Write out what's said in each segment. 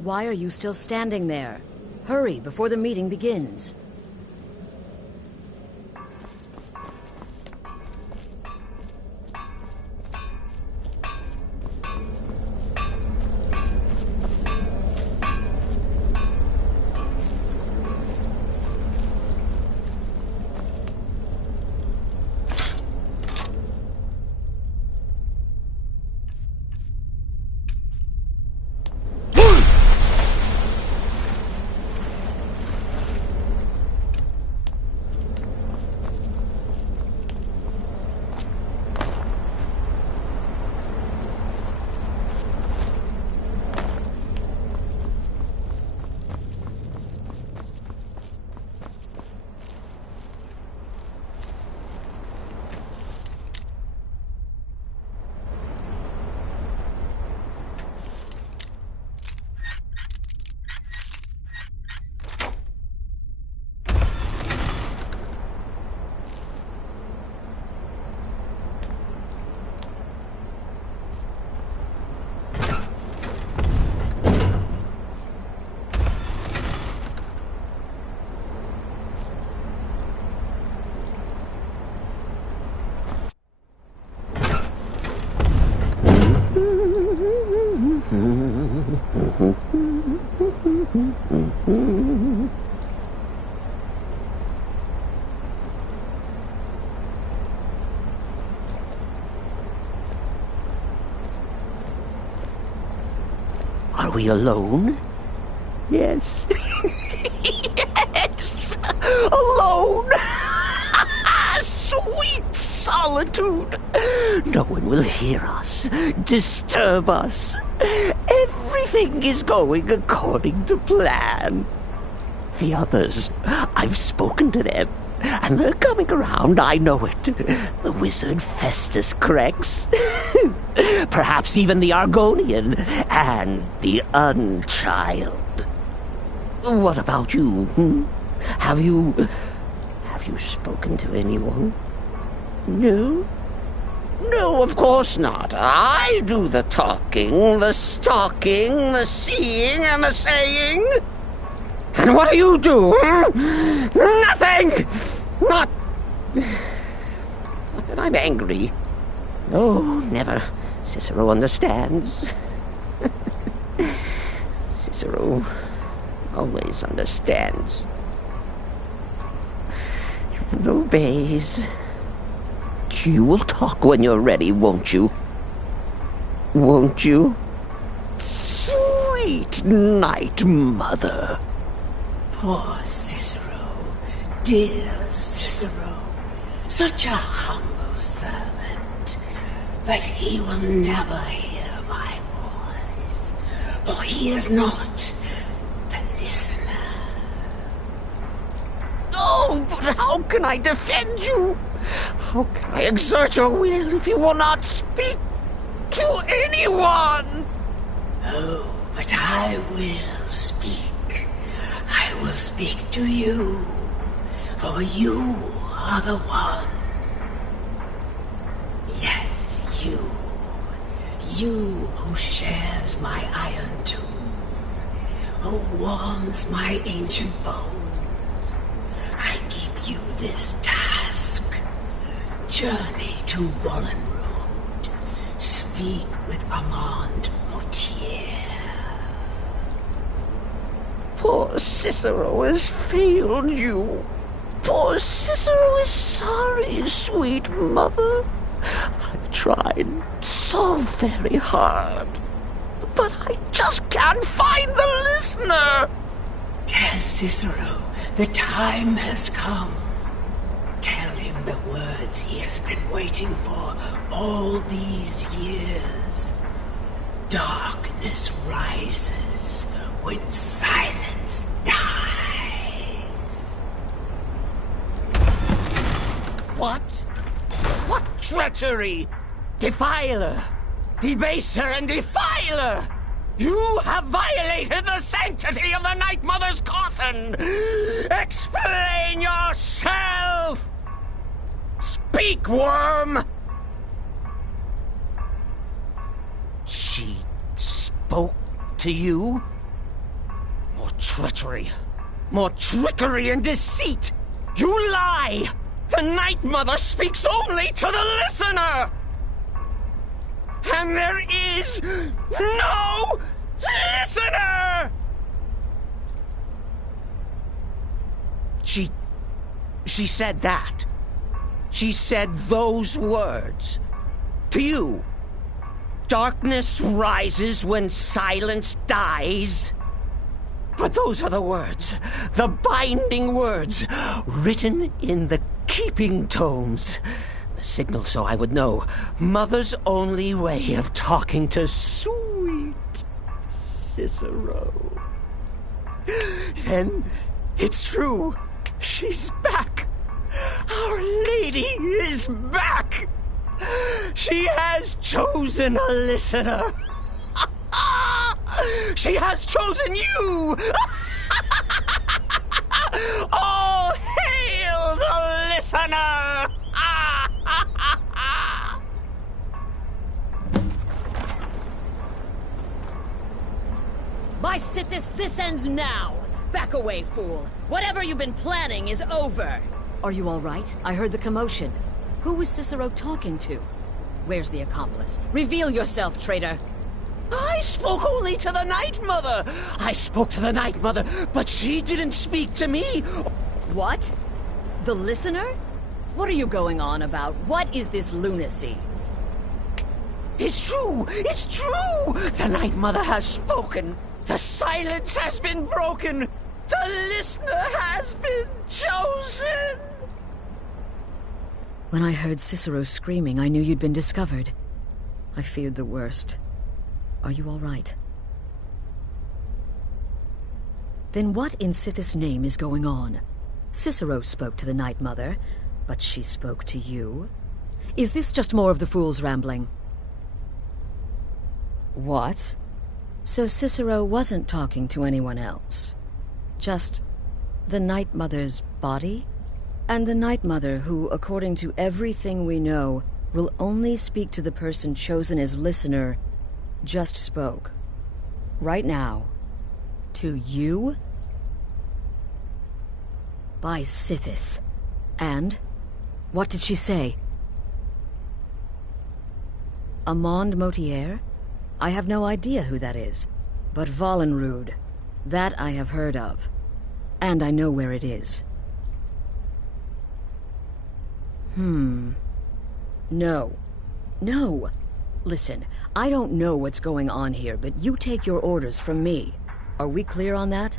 Why are you still standing there? Hurry before the meeting begins. Are we alone? Yes. Yes! Alone! Sweet solitude! No one will hear us, disturb us. Everything is going according to plan. The others, I've spoken to them, and they're coming around, I know it. The wizard Festus Crex. Perhaps even the Argonian and the Unchild. What about you? Have you spoken to anyone? No? No, of course not. I do the talking, the stalking, the seeing, and the saying. And what do you do? Nothing! Not that I'm angry. Oh, never. Cicero understands. Cicero always understands. And obeys. You will talk when you're ready, won't you? Won't you? Sweet night, mother. Poor Cicero, dear Cicero, such a humble servant, but he will never hear my voice, for he is not the listener. Oh, but how can I defend you? How can I exert your will if you will not speak to anyone? Oh, but I will speak. I will speak to you, for you are the one. Yes, you. You who shares my iron tomb, who warms my ancient bones. I give you this task. Journey to Wallen Road. Speak with Armand Mortier. Poor Cicero has failed you. Poor Cicero is sorry, sweet mother. I've tried so very hard, but I just can't find the listener. Tell Cicero the time has come. Tell him the words he has been waiting for all these years. Darkness rises when silence dies. What? What treachery? Defiler! Debaser and defiler! You have violated the sanctity of the Night Mother's coffin! Explain yourself! Speak, worm! She spoke to you? treachery. More trickery and deceit. You lie! The Night Mother speaks only to the listener! And there is no listener! She said that. She said those words. To you. Darkness rises when silence dies. But those are the words, the binding words, written in the keeping tomes. The signal so I would know. Mother's only way of talking to sweet Cicero. Then it's true. She's back. Our Lady is back. She has chosen a listener. She has chosen you. All hail the listener. By Sithis, this ends now. Back away, fool. Whatever you've been planning is over. Are you all right? I heard the commotion. Who was Cicero talking to? Where's the accomplice? Reveal yourself, traitor. I spoke only to the Night Mother. I spoke to the Night Mother, but she didn't speak to me. What? The listener? What are you going on about? What is this lunacy? It's true! It's true! The Night Mother has spoken. The silence has been broken. The listener has been chosen. When I heard Cicero screaming, I knew you'd been discovered. I feared the worst. Are you all right? Then what in Sithis' name is going on? Cicero spoke to the Night Mother, but she spoke to you? Is this just more of the fool's rambling? What? So Cicero wasn't talking to anyone else? Just the Night Mother's body? And the Night Mother who, according to everything we know, will only speak to the person chosen as listener, just spoke. Right now. To you? By Sithis. And? What did she say? Amand Motier? I have no idea who that is. But Valenrud. That I have heard of. And I know where it is. No. No! Listen, I don't know what's going on here, but you take your orders from me. Are we clear on that?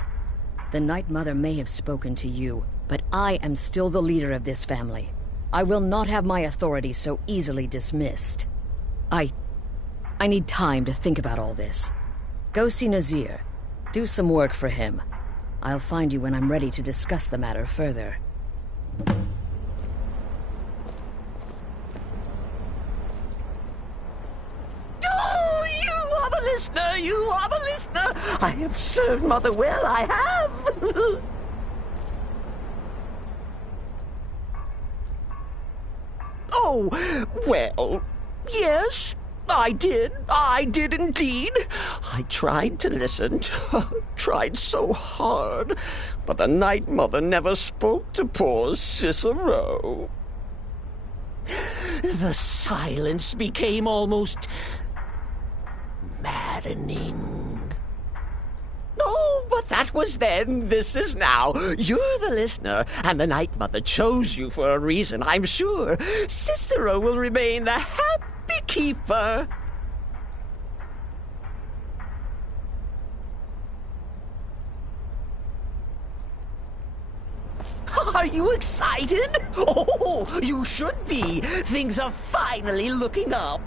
The Night Mother may have spoken to you, but I am still the leader of this family. I will not have my authority so easily dismissed. I need time to think about all this. Go see Nazir. Do some work for him. I'll find you when I'm ready to discuss the matter further. You are the listener! I have served Mother well, I have! Oh, well, yes, I did. I did indeed. I tried to listen, tried so hard, but the Night Mother never spoke to poor Cicero. The silence became almost maddening. Oh, but that was then. This is now. You're the listener, and the Night Mother chose you for a reason, I'm sure. Cicero will remain the happy keeper. Are you excited? Oh, you should be. Things are finally looking up.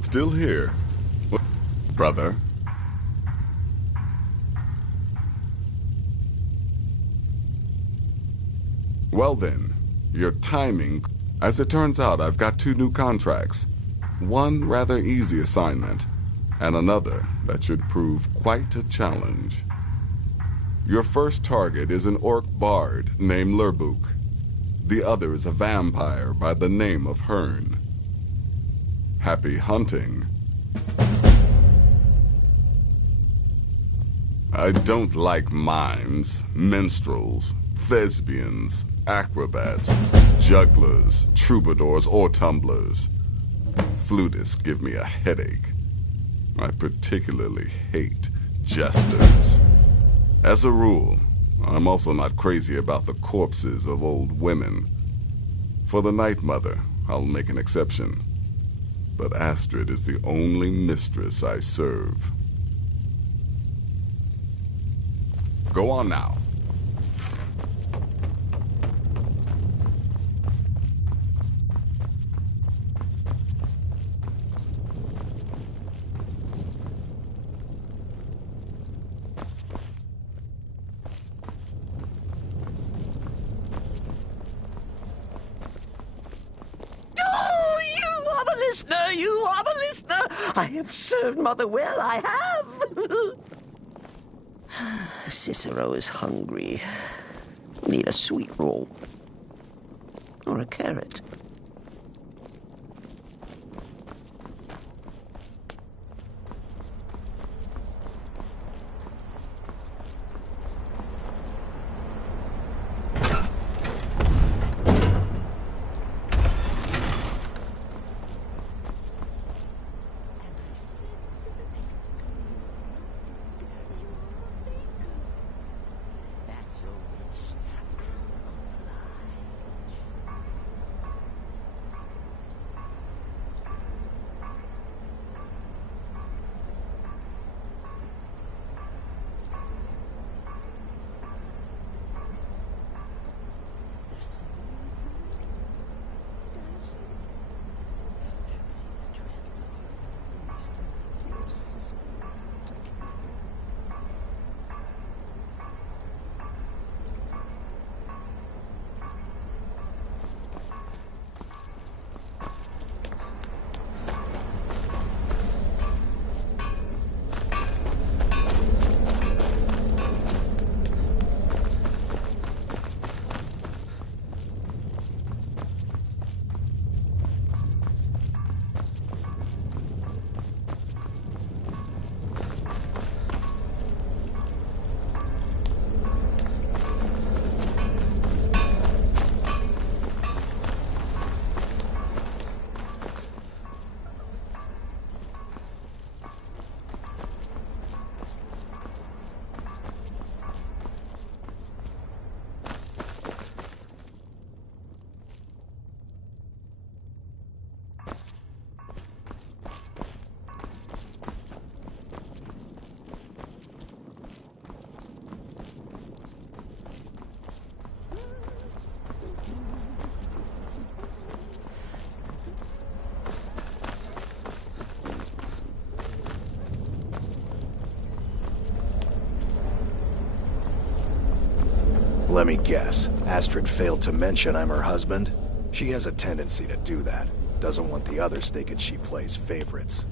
Still here, brother? Well then, your timing... As it turns out, I've got 2 new contracts. One rather easy assignment, and another that should prove quite a challenge. Your first target is an orc bard named Lurbuk. The other is a vampire by the name of Hearn. Happy hunting. I don't like mimes, minstrels, thespians, acrobats, jugglers, troubadours, or tumblers. Flutists give me a headache. I particularly hate jesters. As a rule, I'm also not crazy about the corpses of old women. For the Night Mother, I'll make an exception. But Astrid is the only mistress I serve. Go on now. You are the listener! I have served Mother well, I have! Cicero is hungry. Need a sweet roll. Or a carrot. Let me guess. Astrid failed to mention I'm her husband? She has a tendency to do that. Doesn't want the others thinking she plays favorites.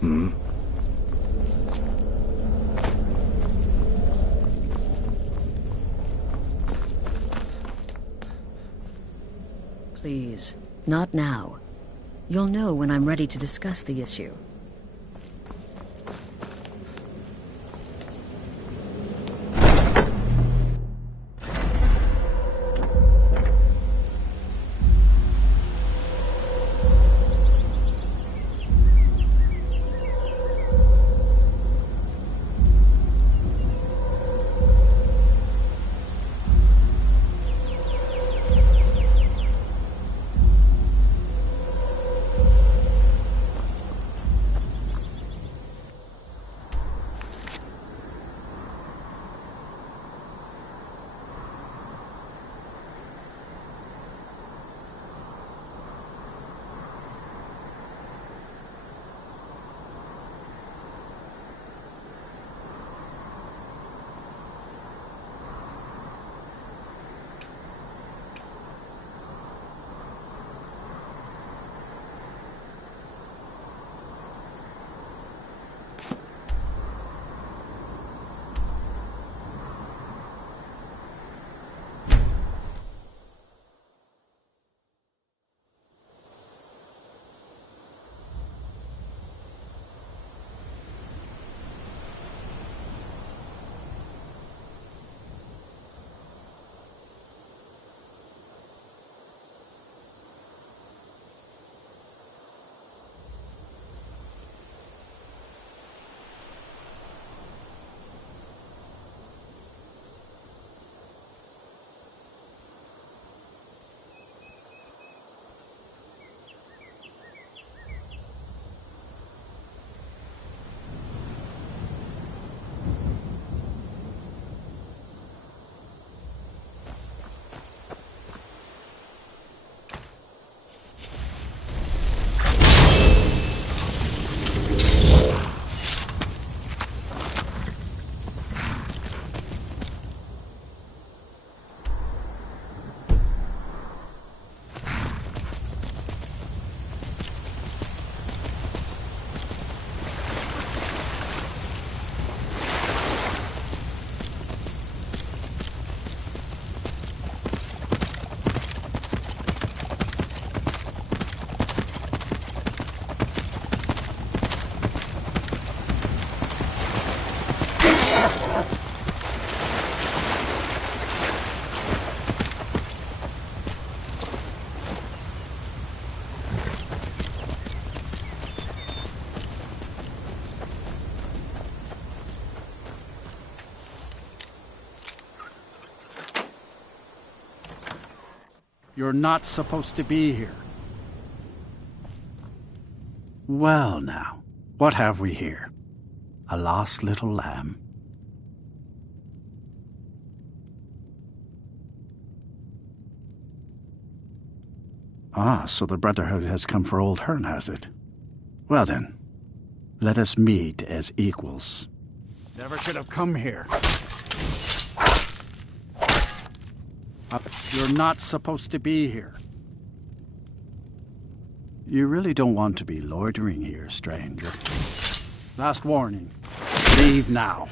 Hmm? Please, not now. You'll know when I'm ready to discuss the issue. You're not supposed to be here. Well now, what have we here? A lost little lamb. Ah, so the Brotherhood has come for old Hearn, has it? Well then, let us meet as equals. Never should have come here. You're not supposed to be here. You really don't want to be loitering here, stranger. Last warning. Leave now.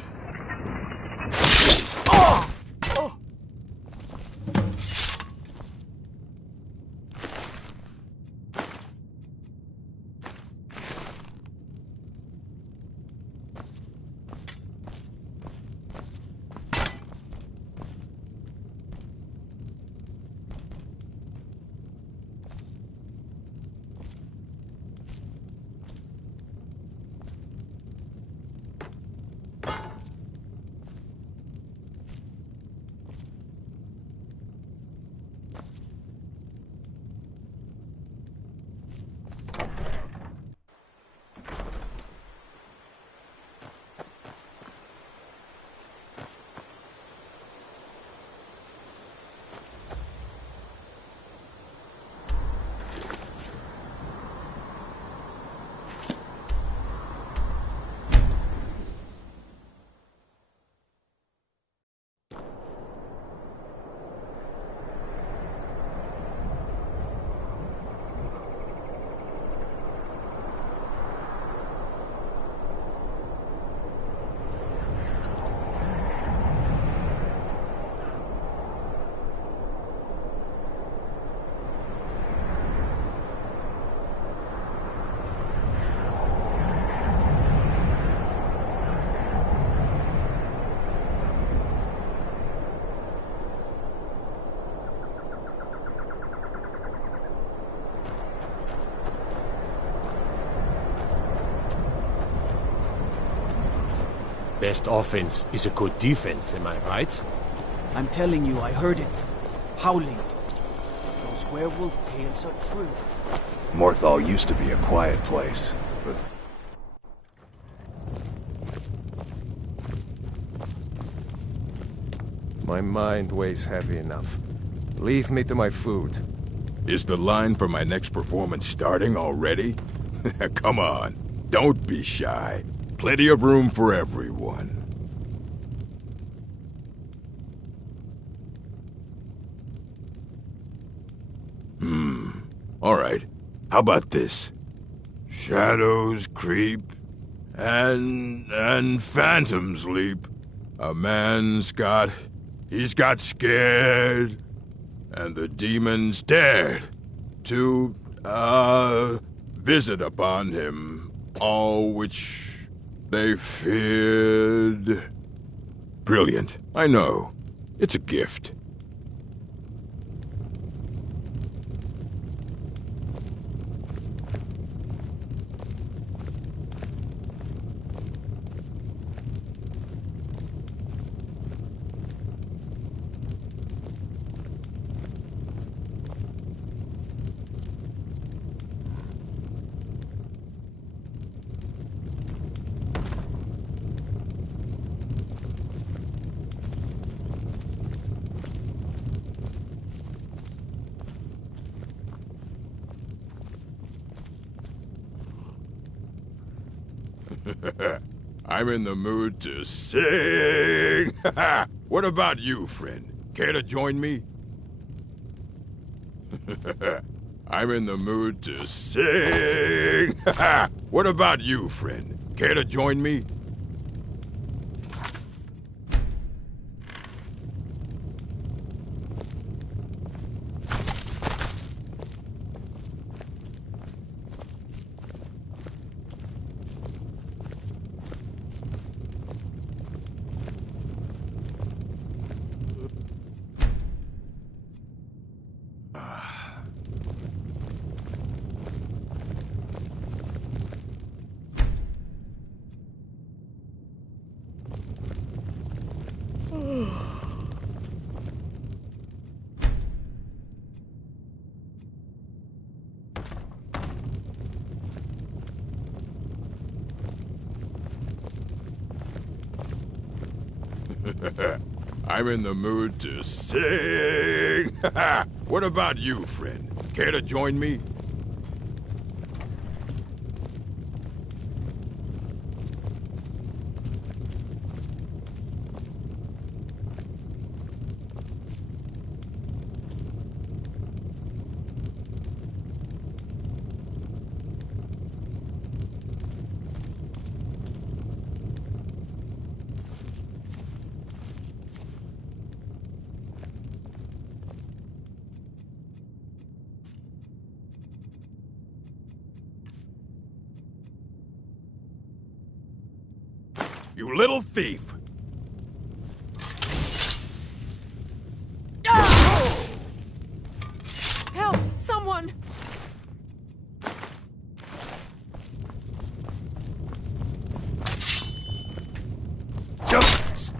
Best offense is a good defense, am I right? I'm telling you, I heard it. Howling. Those werewolf tales are true. Morthal used to be a quiet place, but... My mind weighs heavy enough. Leave me to my food. Is the line for my next performance starting already? Come on, don't be shy. Plenty of room for everyone. All right. How about this? Shadows creep, and phantoms leap. A man's he's got scared, and the demons dared to, visit upon him all which they feared. Brilliant, I know. It's a gift. I'm in the mood to sing. What about you, friend? Care to join me? I'm in the mood to sing. What about you, friend? Care to join me? I'm in the mood to sing. What about you, friend? Care to join me? You little thief! Help! Someone! Justice!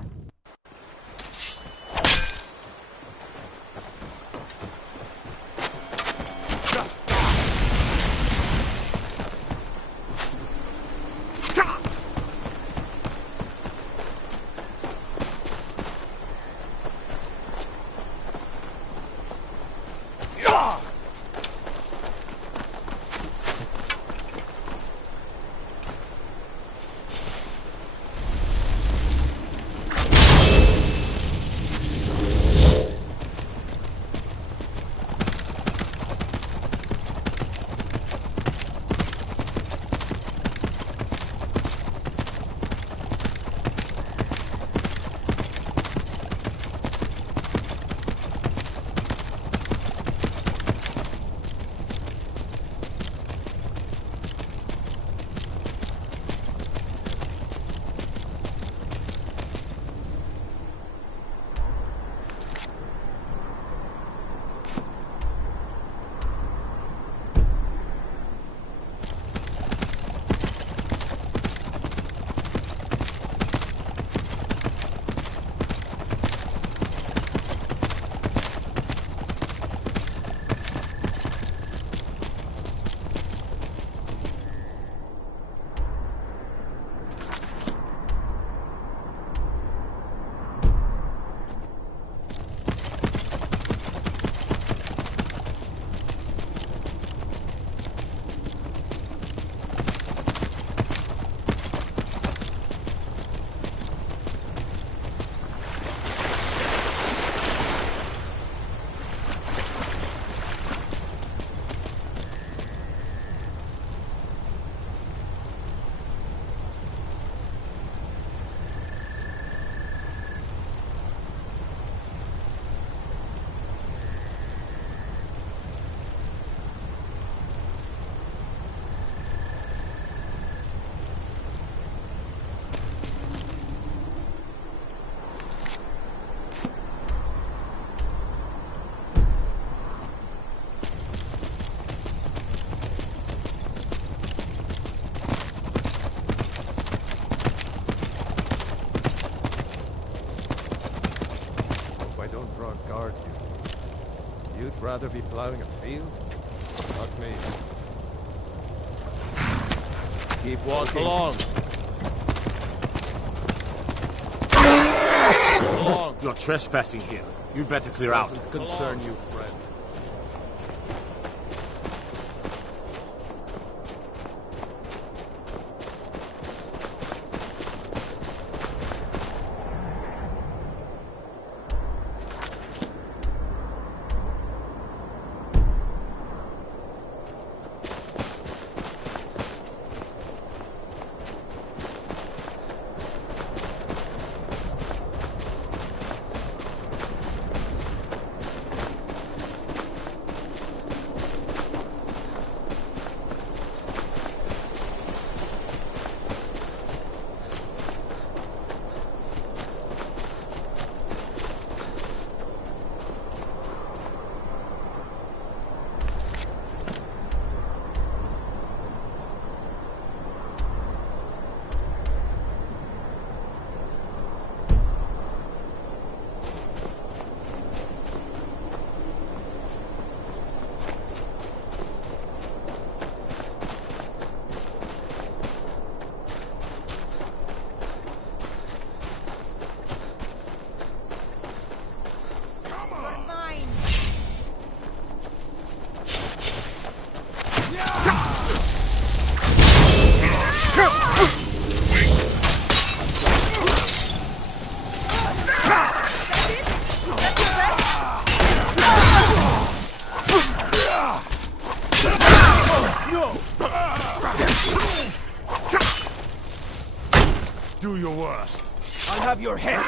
You'd rather be plowing a field? Not me. Keep walking. Along. Along. You're trespassing here. You better clear out. Doesn't concern you, friend. your worst. I'll have your head.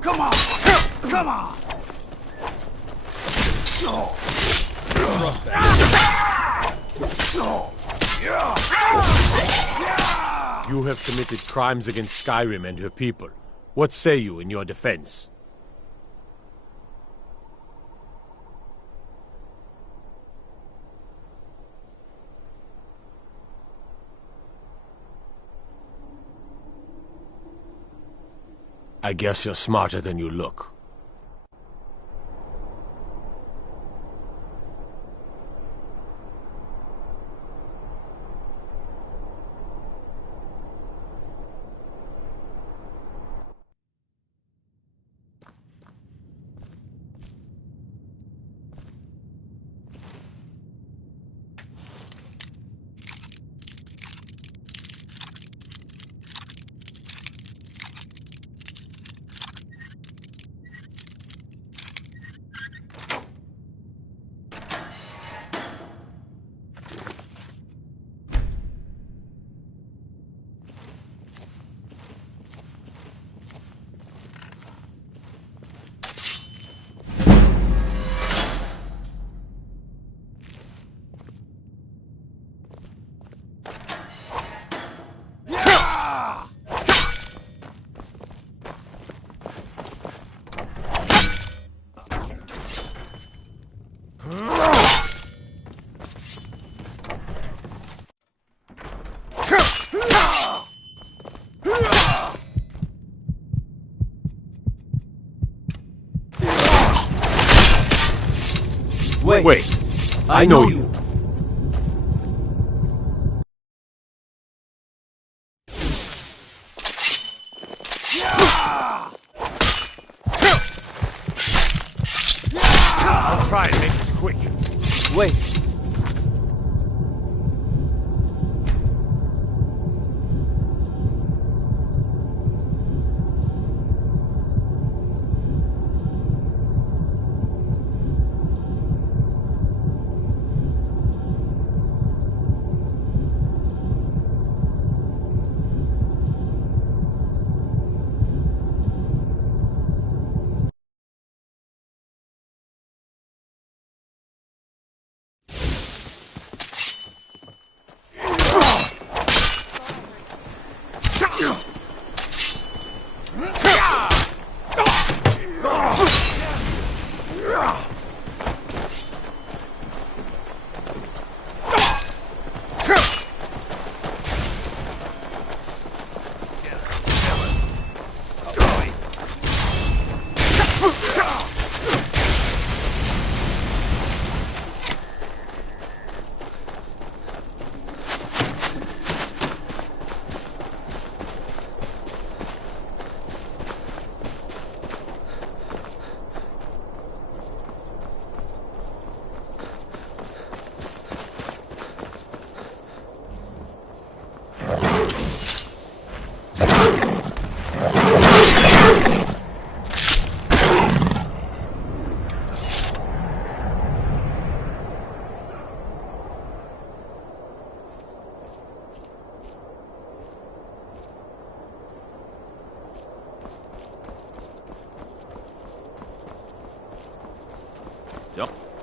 Come on! Come on! You have committed crimes against Skyrim and her people. What say you in your defense? I guess you're smarter than you look. Wait, I know you. I'll try and make this quick. Wait.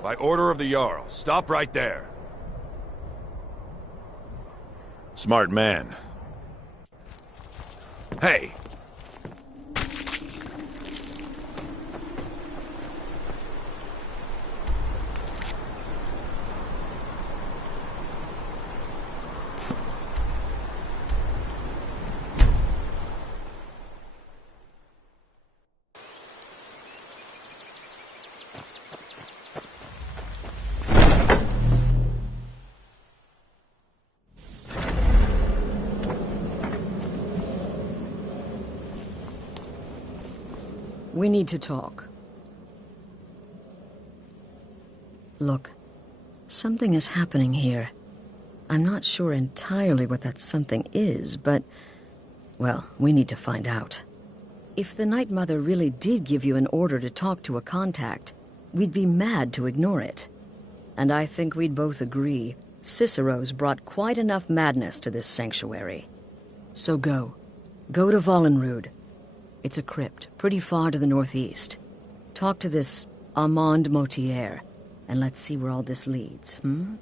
By order of the Jarl, stop right there. Smart man. Hey! We need to talk. Look, something is happening here. I'm not sure entirely what that something is, but, well, we need to find out. If the Night Mother really did give you an order to talk to a contact, we'd be mad to ignore it. And I think we'd both agree, Cicero's brought quite enough madness to this sanctuary. So go. Go to Vollenrud. It's a crypt, pretty far to the northeast. Talk to this Armand Motier, and let's see where all this leads, hmm?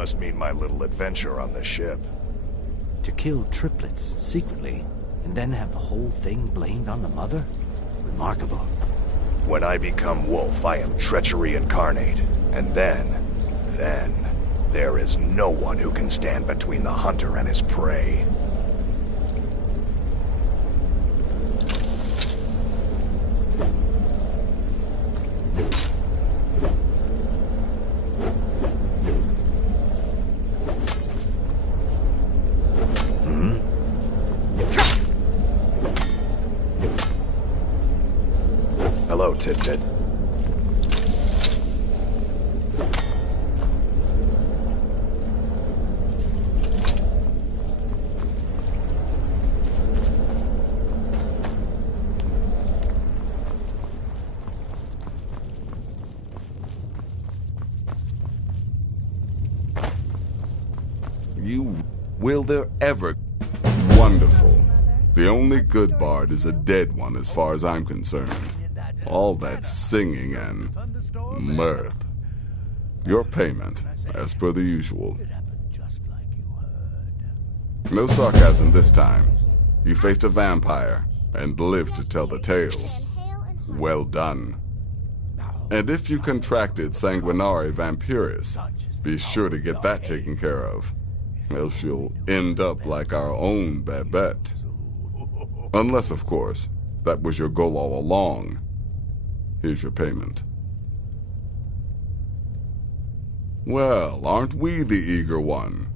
must mean my little adventure on the ship. To kill triplets secretly, and then have the whole thing blamed on the mother? Remarkable. When I become wolf, I am treachery incarnate. And then, there is no one who can stand between the hunter and his prey. Hello, Tidbit. Will there ever... Wonderful. The only good bard is a dead one as far as I'm concerned. All that singing and mirth. Your payment, as per the usual. No sarcasm this time. You faced a vampire and lived to tell the tale. Well done. And if you contracted Sanguinare Vampiris, be sure to get that taken care of. Else you'll end up like our own Babette. Unless, of course, that was your goal all along. Here's your payment. Well, aren't we the eager one?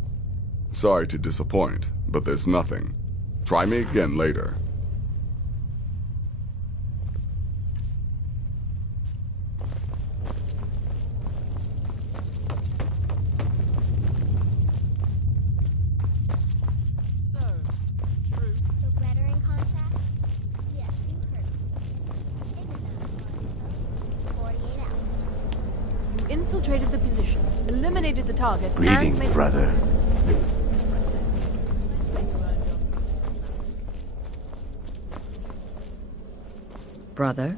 Sorry to disappoint, but there's nothing. Try me again later. Infiltrated the position, eliminated the target. Greetings, brother. Brother?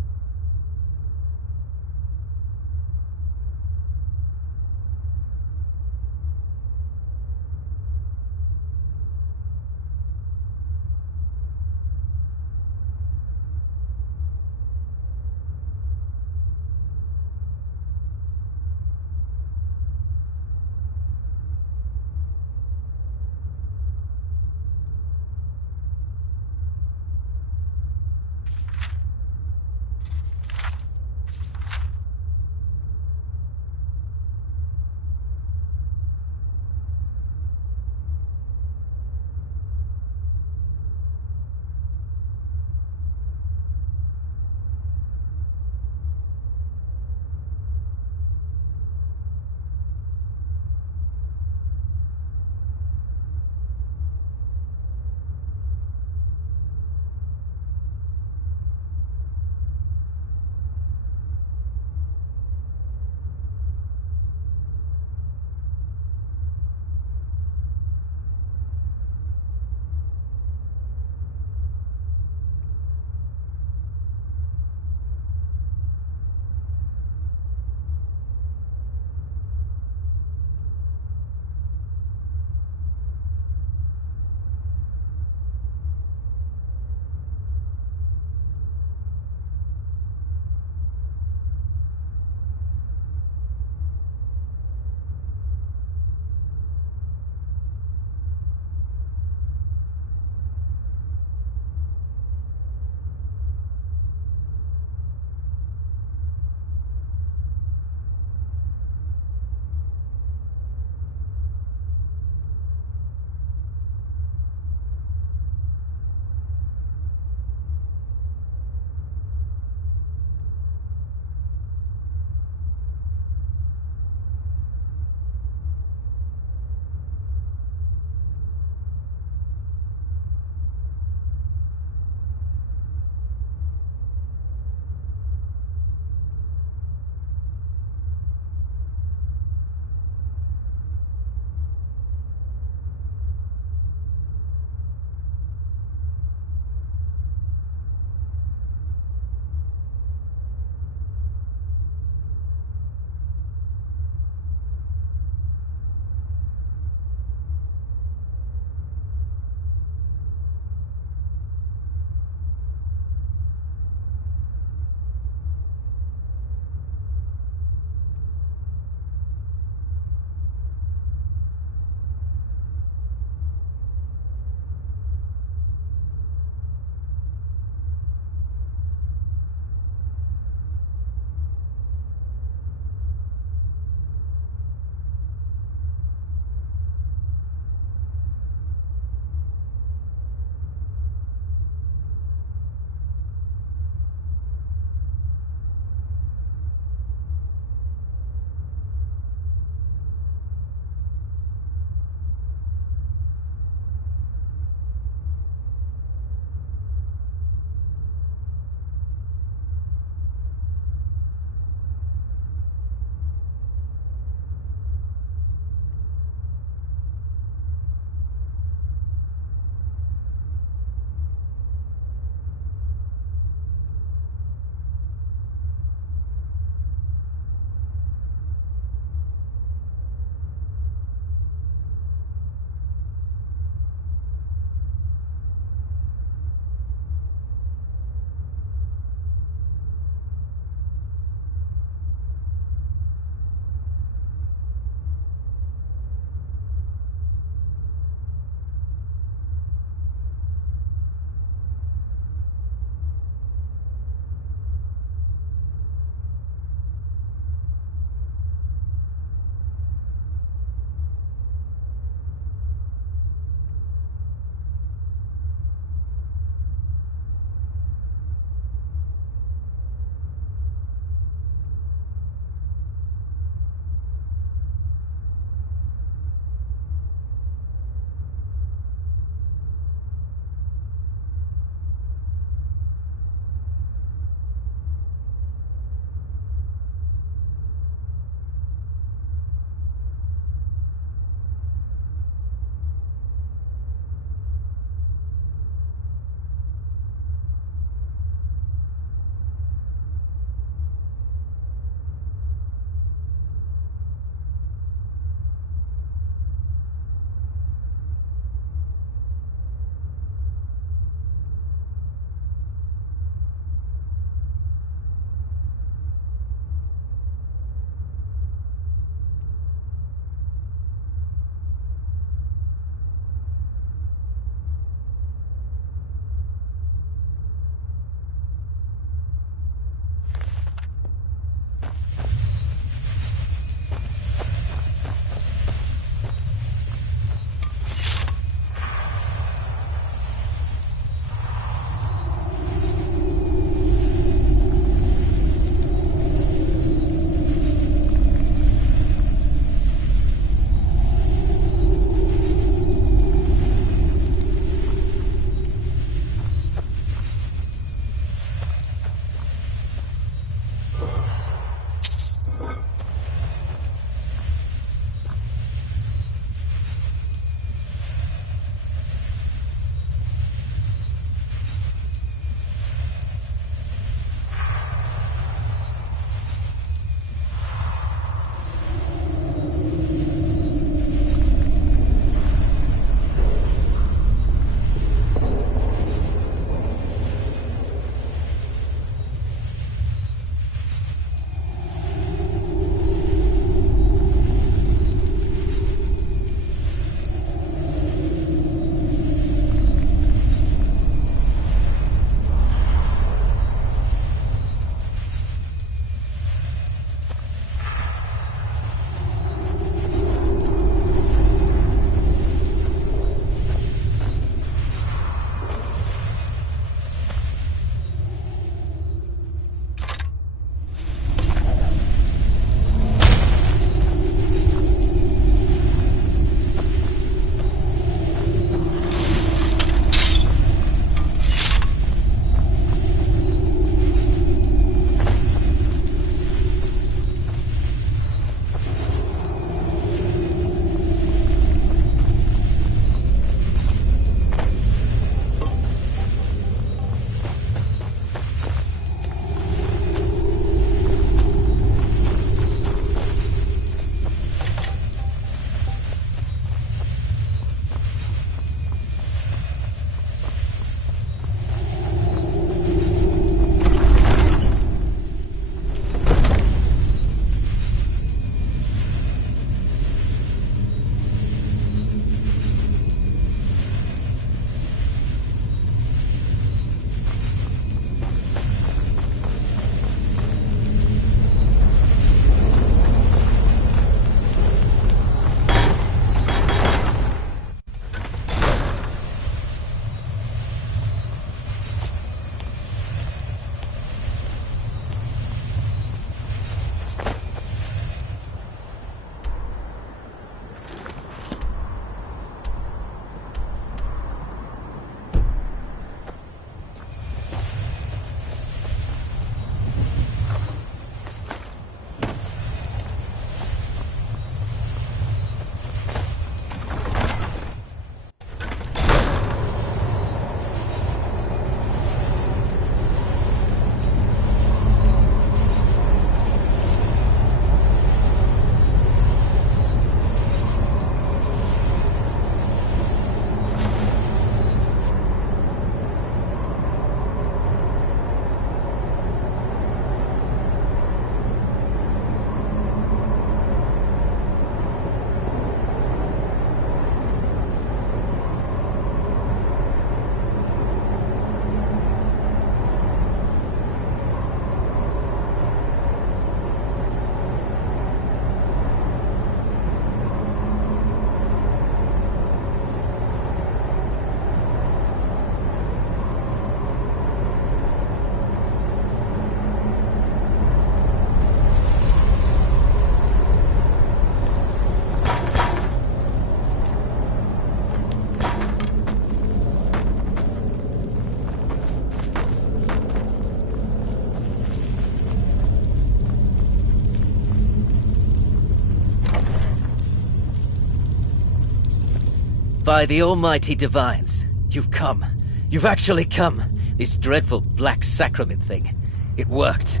By the almighty divines, you've come. You've actually come. This dreadful black sacrament thing. It worked.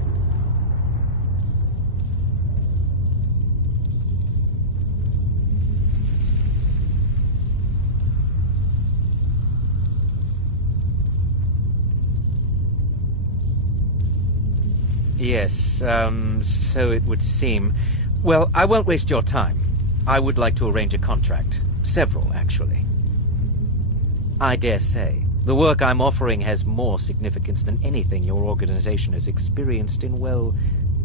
Yes, so it would seem. Well, I won't waste your time. I would like to arrange a contract. Several, actually. I dare say, the work I'm offering has more significance than anything your organization has experienced in, well,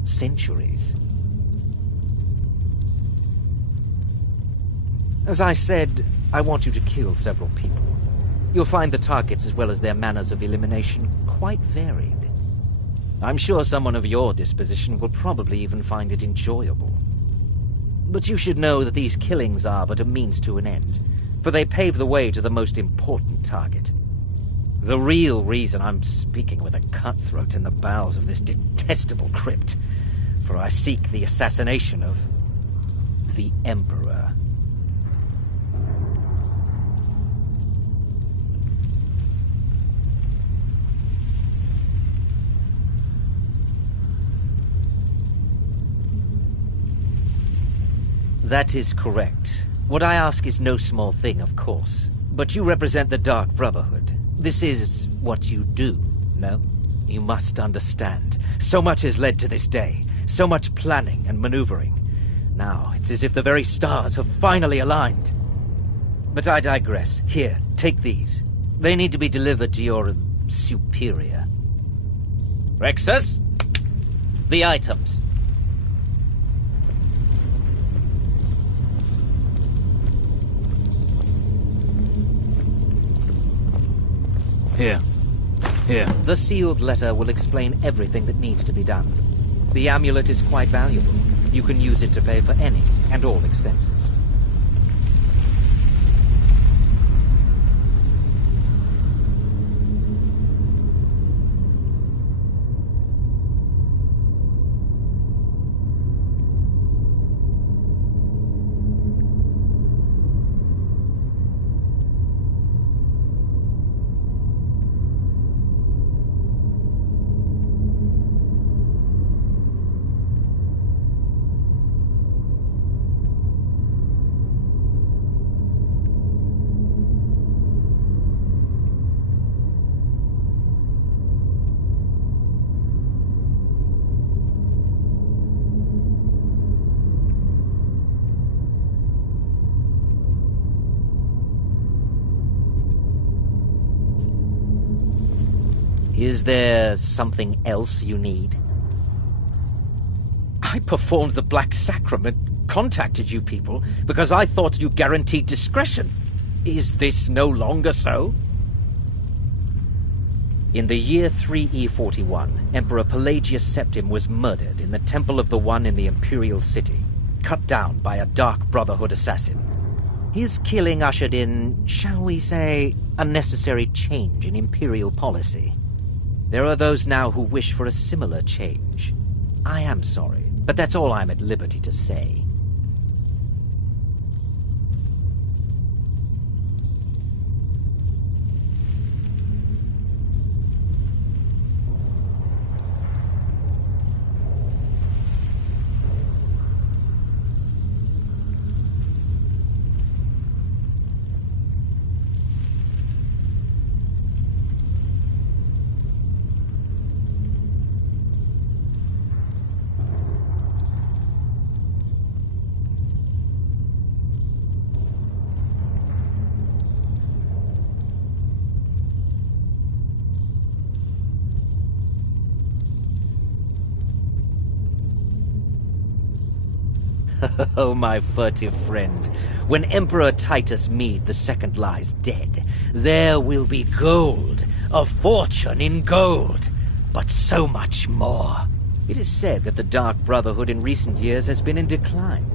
centuries. As I said, I want you to kill several people. You'll find the targets as well as their manners of elimination quite varied. I'm sure someone of your disposition will probably even find it enjoyable. But you should know that these killings are but a means to an end, for they pave the way to the most important target. The real reason I'm speaking with a cutthroat in the bowels of this detestable crypt, for I seek the assassination of the Emperor. That is correct. What I ask is no small thing, of course. But you represent the Dark Brotherhood. This is what you do, no? You must understand. So much has led to this day. So much planning and maneuvering. Now, it's as if the very stars have finally aligned. But I digress. Here, take these. They need to be delivered to your superior. Rexus? The items. Here. Here. The sealed letter will explain everything that needs to be done. The amulet is quite valuable. You can use it to pay for any and all expenses. Is there something else you need? I performed the Black Sacrament, contacted you people, because I thought you guaranteed discretion. Is this no longer so? In the year 3E41, Emperor Pelagius Septim was murdered in the Temple of the One in the Imperial City, cut down by a Dark Brotherhood assassin. His killing ushered in, shall we say, a necessary change in Imperial policy. There are those now who wish for a similar change. I am sorry, but that's all I'm at liberty to say. Oh, my furtive friend, when Emperor Titus Mede II lies dead, there will be gold, a fortune in gold, but so much more. It is said that the Dark Brotherhood in recent years has been in decline.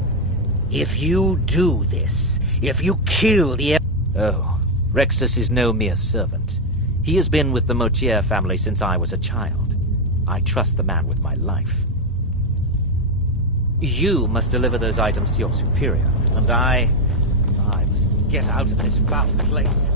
If you do this, if you kill the... Oh, Rexus is no mere servant. He has been with the Motier family since I was a child. I trust the man with my life. You must deliver those items to your superior, and I must get out of this foul place.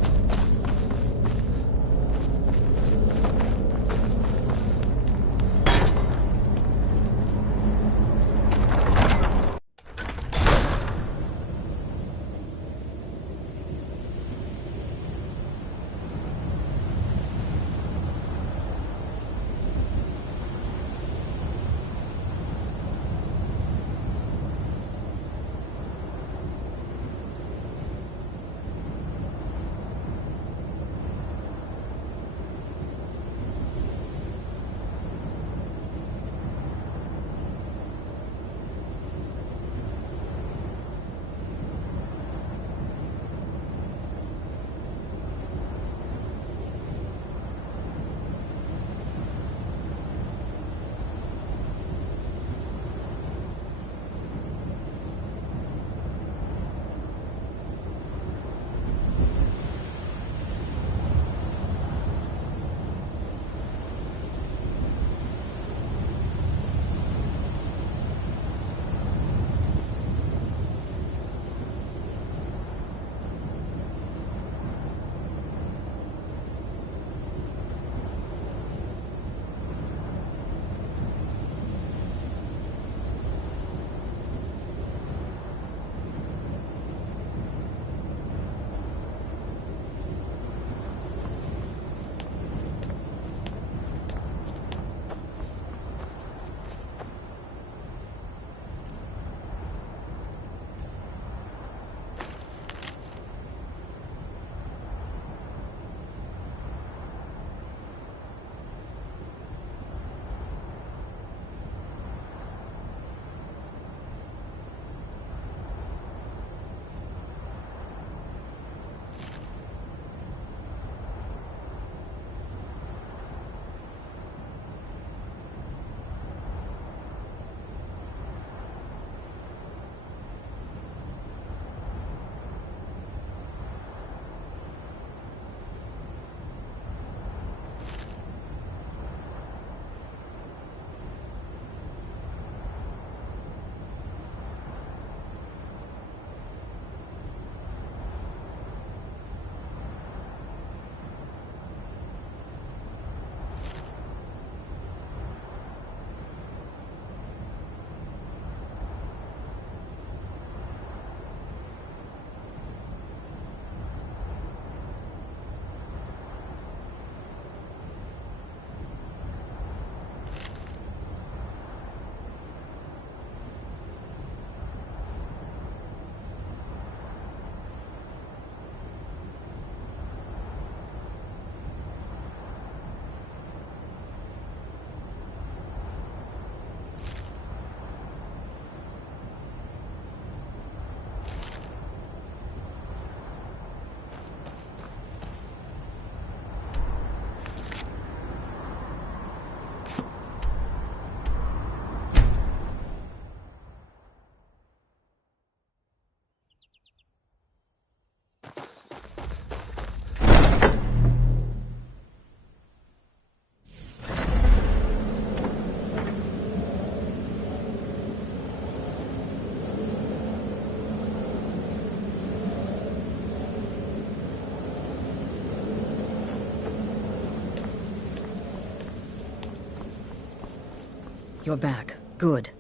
You're back. Good.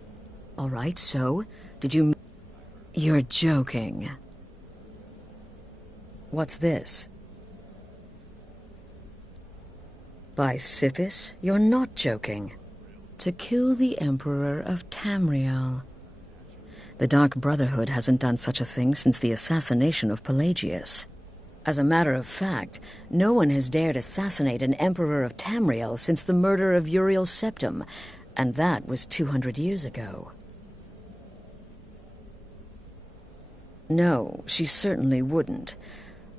All right, so, did you... You're joking. What's this? By Sithis, you're not joking. To kill the Emperor of Tamriel. The Dark Brotherhood hasn't done such a thing since the assassination of Pelagius. As a matter of fact, no one has dared assassinate an Emperor of Tamriel since the murder of Uriel Septim, and that was 200 years ago. No, she certainly wouldn't.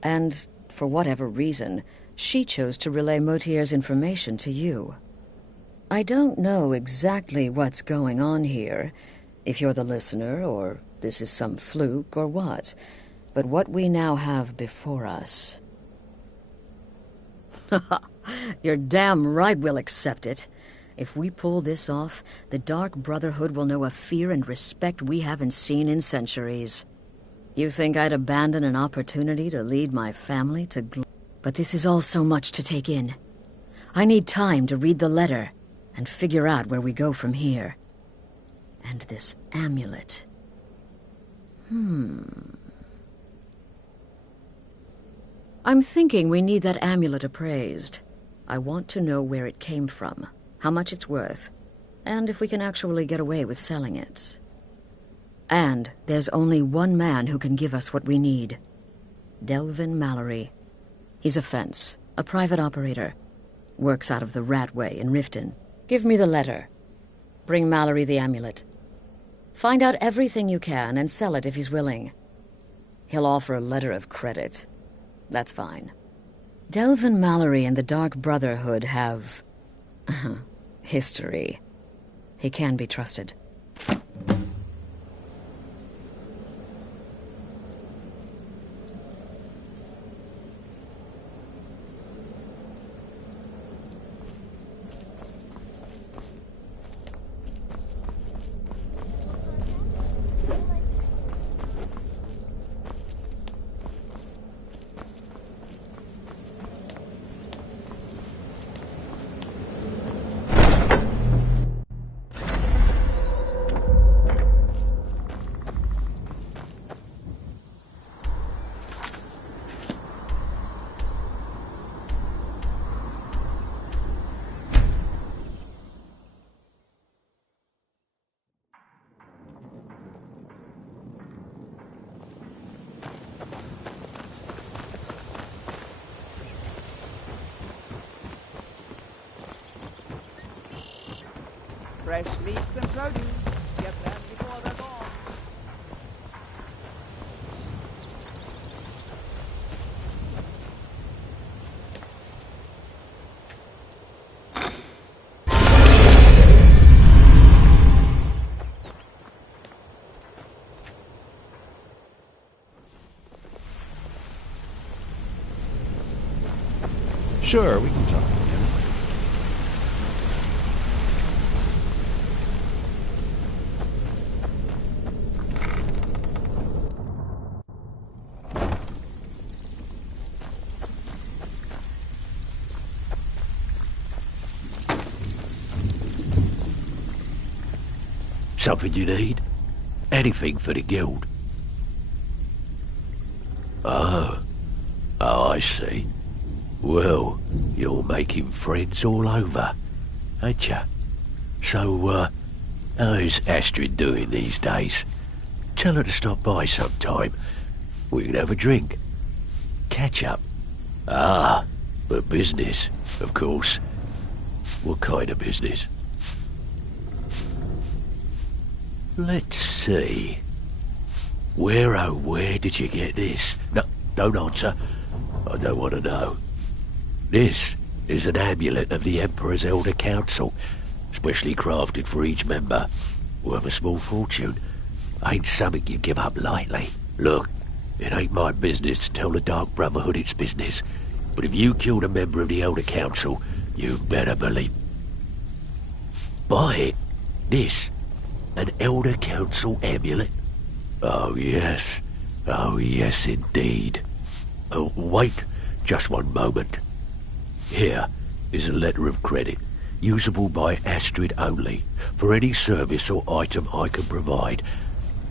And, for whatever reason, she chose to relay Motier's information to you. I don't know exactly what's going on here, if you're the listener, or this is some fluke, or what. But what we now have before us... You're damn right we'll accept it. If we pull this off, the Dark Brotherhood will know a fear and respect we haven't seen in centuries. You think I'd abandon an opportunity to lead my family to But this is all so much to take in. I need time to read the letter and figure out where we go from here. And this amulet. I'm thinking we need that amulet appraised. I want to know where it came from, how much it's worth, and if we can actually get away with selling it. And there's only one man who can give us what we need. Delvin Mallory. He's a fence, a private operator. Works out of the Ratway in Riften. Give me the letter. Bring Mallory the amulet. Find out everything you can and sell it if he's willing. He'll offer a letter of credit. That's fine. Delvin Mallory and the Dark Brotherhood have... history. He can be trusted. Fresh meats and produce. Get them before they're gone. Sure, we can talk again. Something you need? Anything for the guild? Oh, I see. Well, you're making friends all over, ain't ya? So, how's Astrid doing these days? Tell her to stop by sometime. We can have a drink. Catch up. Ah, but business, of course. What kind of business? Let's see. Where did you get this? No, don't answer. I don't want to know. This is an amulet of the Emperor's Elder Council, specially crafted for each member. Worth a small fortune. Ain't something you give up lightly. Look, it ain't my business to tell the Dark Brotherhood its business, but if you killed a member of the Elder Council, you better believe... Buy it. This. An Elder Council amulet? Oh, yes. Oh, yes, indeed. Oh, wait just one moment. Here is a letter of credit, usable by Astrid only, for any service or item I can provide,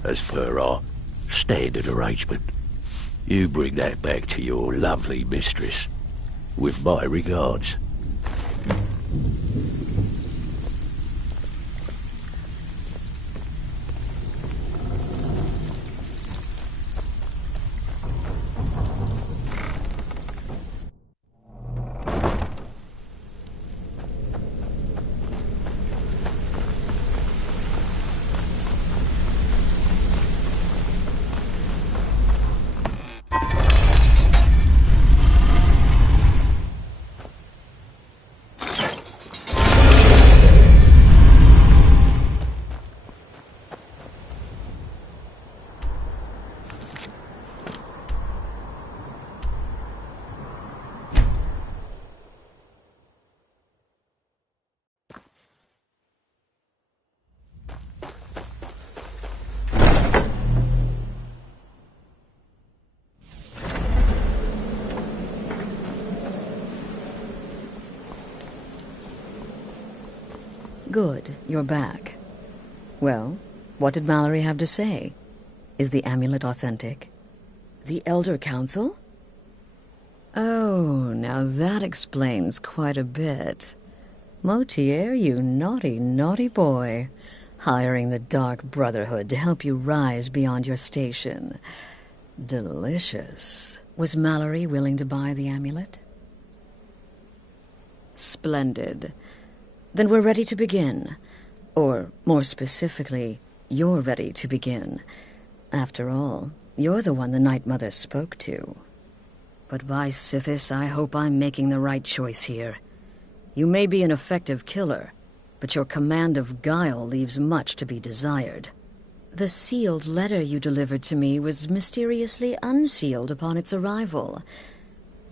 as per our standard arrangement. You bring that back to your lovely mistress, with my regards. Good, you're back. Well, what did Mallory have to say? Is the amulet authentic? The Elder Council? Oh, now that explains quite a bit. Motier, you naughty, naughty boy. Hiring the Dark Brotherhood to help you rise beyond your station. Delicious. Was Mallory willing to buy the amulet? Splendid. Then we're ready to begin. Or, more specifically, you're ready to begin. After all, you're the one the Night Mother spoke to. But by Sithis, I hope I'm making the right choice here. You may be an effective killer, but your command of guile leaves much to be desired. The sealed letter you delivered to me was mysteriously unsealed upon its arrival.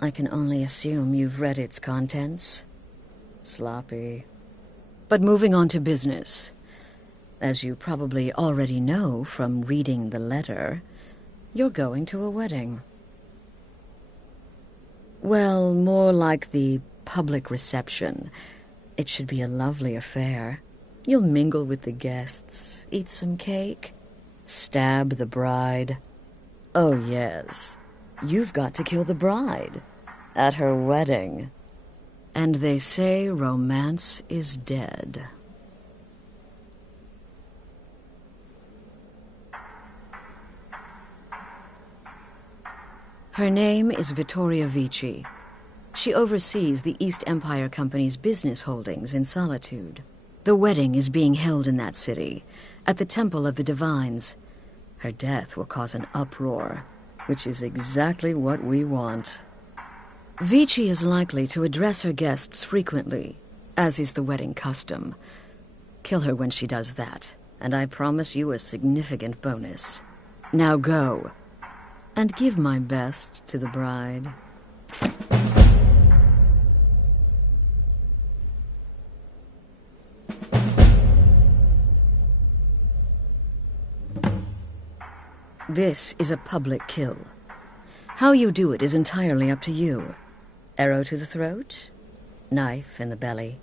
I can only assume you've read its contents. Sloppy. But moving on to business. As you probably already know from reading the letter, you're going to a wedding. Well, more like the public reception. It should be a lovely affair. You'll mingle with the guests, eat some cake, stab the bride. Oh, yes. You've got to kill the bride at her wedding. And they say romance is dead. Her name is Vittoria Vici. She oversees the East Empire Company's business holdings in Solitude. The wedding is being held in that city, at the Temple of the Divines. Her death will cause an uproar, which is exactly what we want. Vici is likely to address her guests frequently, as is the wedding custom. Kill her when she does that, and I promise you a significant bonus. Now go, and give my best to the bride. This is a public kill. How you do it is entirely up to you. Arrow to the throat? Knife in the belly?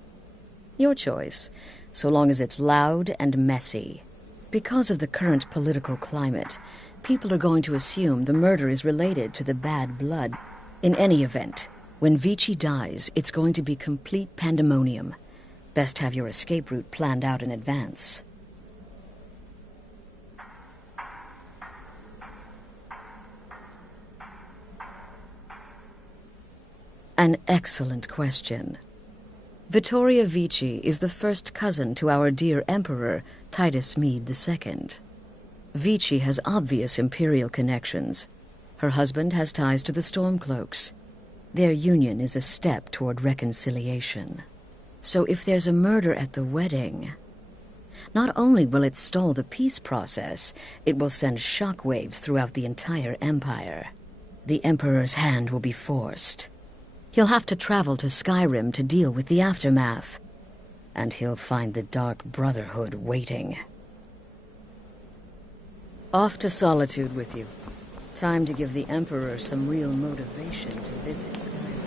Your choice, so long as it's loud and messy. Because of the current political climate, people are going to assume the murder is related to the bad blood. In any event, when Vici dies, it's going to be complete pandemonium. Best have your escape route planned out in advance. An excellent question. Vittoria Vici is the first cousin to our dear Emperor, Titus Mede II. Vici has obvious imperial connections. Her husband has ties to the Stormcloaks. Their union is a step toward reconciliation. So if there's a murder at the wedding, not only will it stall the peace process, it will send shockwaves throughout the entire empire. The Emperor's hand will be forced. He'll have to travel to Skyrim to deal with the aftermath. And he'll find the Dark Brotherhood waiting. Off to Solitude with you. Time to give the Emperor some real motivation to visit Skyrim.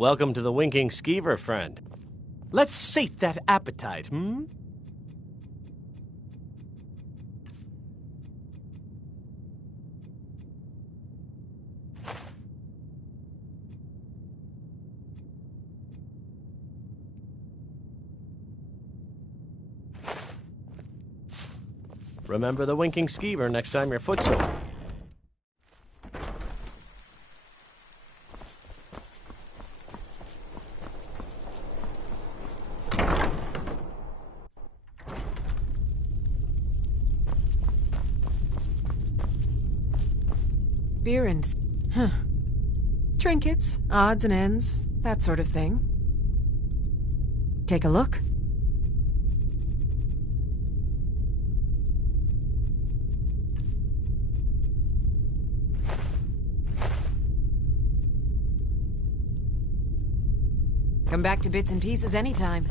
Welcome to the Winking Skeever, friend. Let's sate that appetite, hmm? Remember the Winking Skeever next time your foot's sore. Beer and... trinkets, odds and ends, that sort of thing. Take a look. Come back to bits and pieces anytime.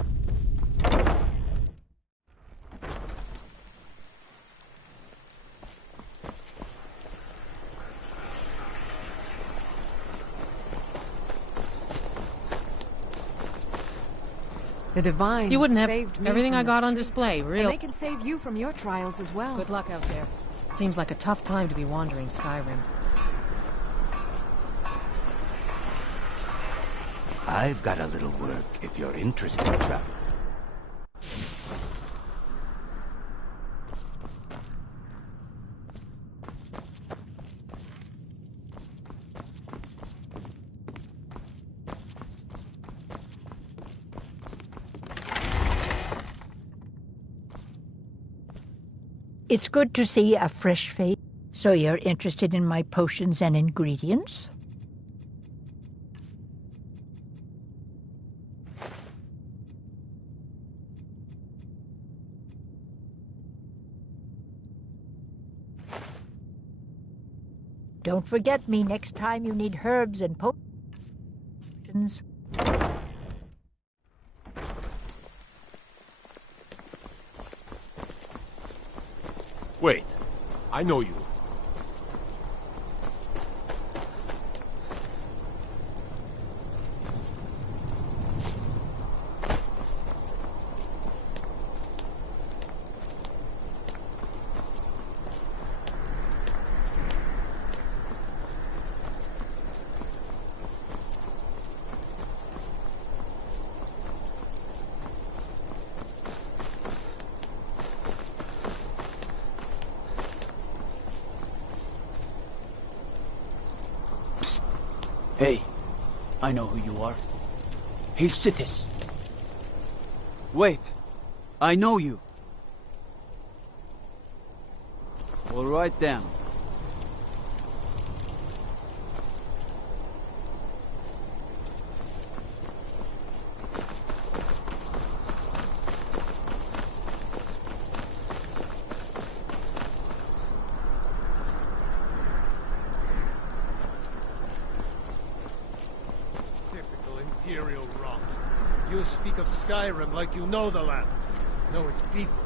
The Divine You wouldn't have saved me everything from I the got on streets, display, and real. they can save you from your trials as well. Good luck out there. Seems like a tough time to be wandering Skyrim. I've got a little work if you're interested in travel. It's good to see a fresh face. So you're interested in my potions and ingredients? Don't forget me next time you need herbs and potions. Wait, I know you. Hey, I know who you are. Hail Citis. Wait, I know you. All right then. Imperial rot. You speak of Skyrim like you know the land. Know its people.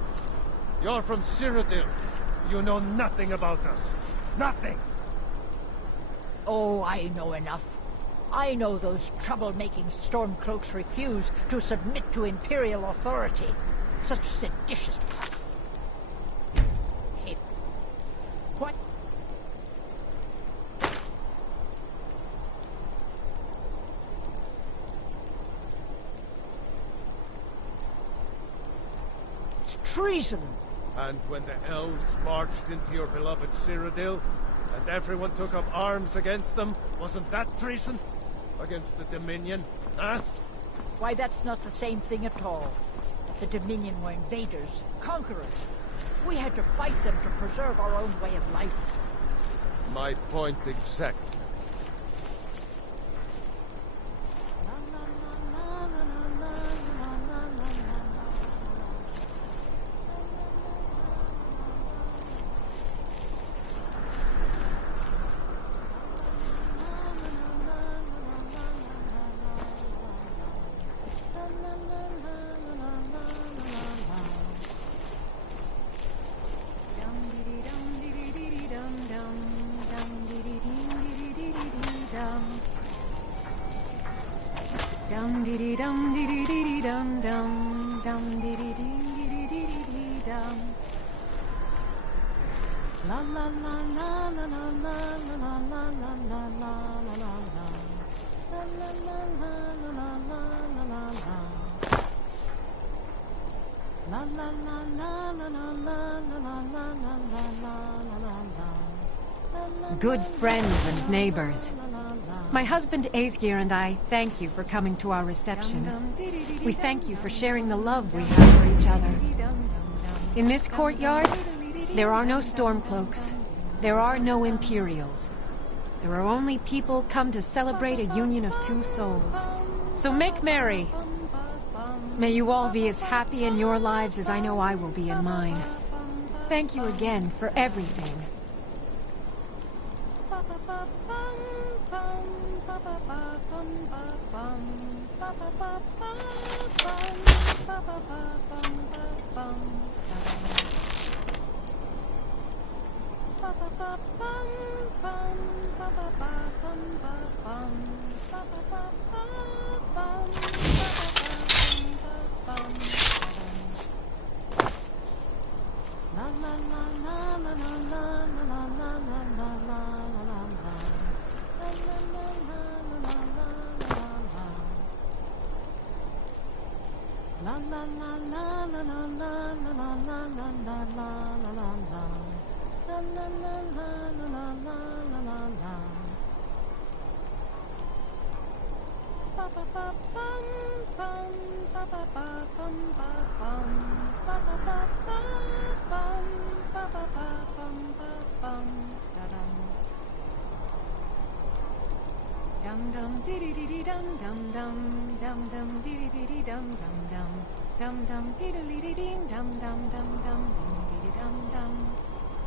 You're from Cyrodiil. You know nothing about us. Nothing! Oh, I know enough. I know those troublemaking stormcloaks refuse to submit to Imperial authority. Such seditious... Hey, what? It's treason! And when the elves marched into your beloved Cyrodiil, and everyone took up arms against them, wasn't that treason? Against the Dominion, huh? Why, that's not the same thing at all. The Dominion were invaders, conquerors. We had to fight them to preserve our own way of life. My point exactly. dum dum dum dee dee dee dee dee dum. La la la la la la la la la la la la la la la. La la la la la la la la la. La la la la la la la la la la la la la. Good friends and neighbors. My husband Aesgir and I thank you for coming to our reception. We thank you for sharing the love we have for each other. In this courtyard, there are no Stormcloaks. There are no Imperials. There are only people come to celebrate a union of two souls. So make merry. May you all be as happy in your lives as I know I will be in mine. Thank you again for everything.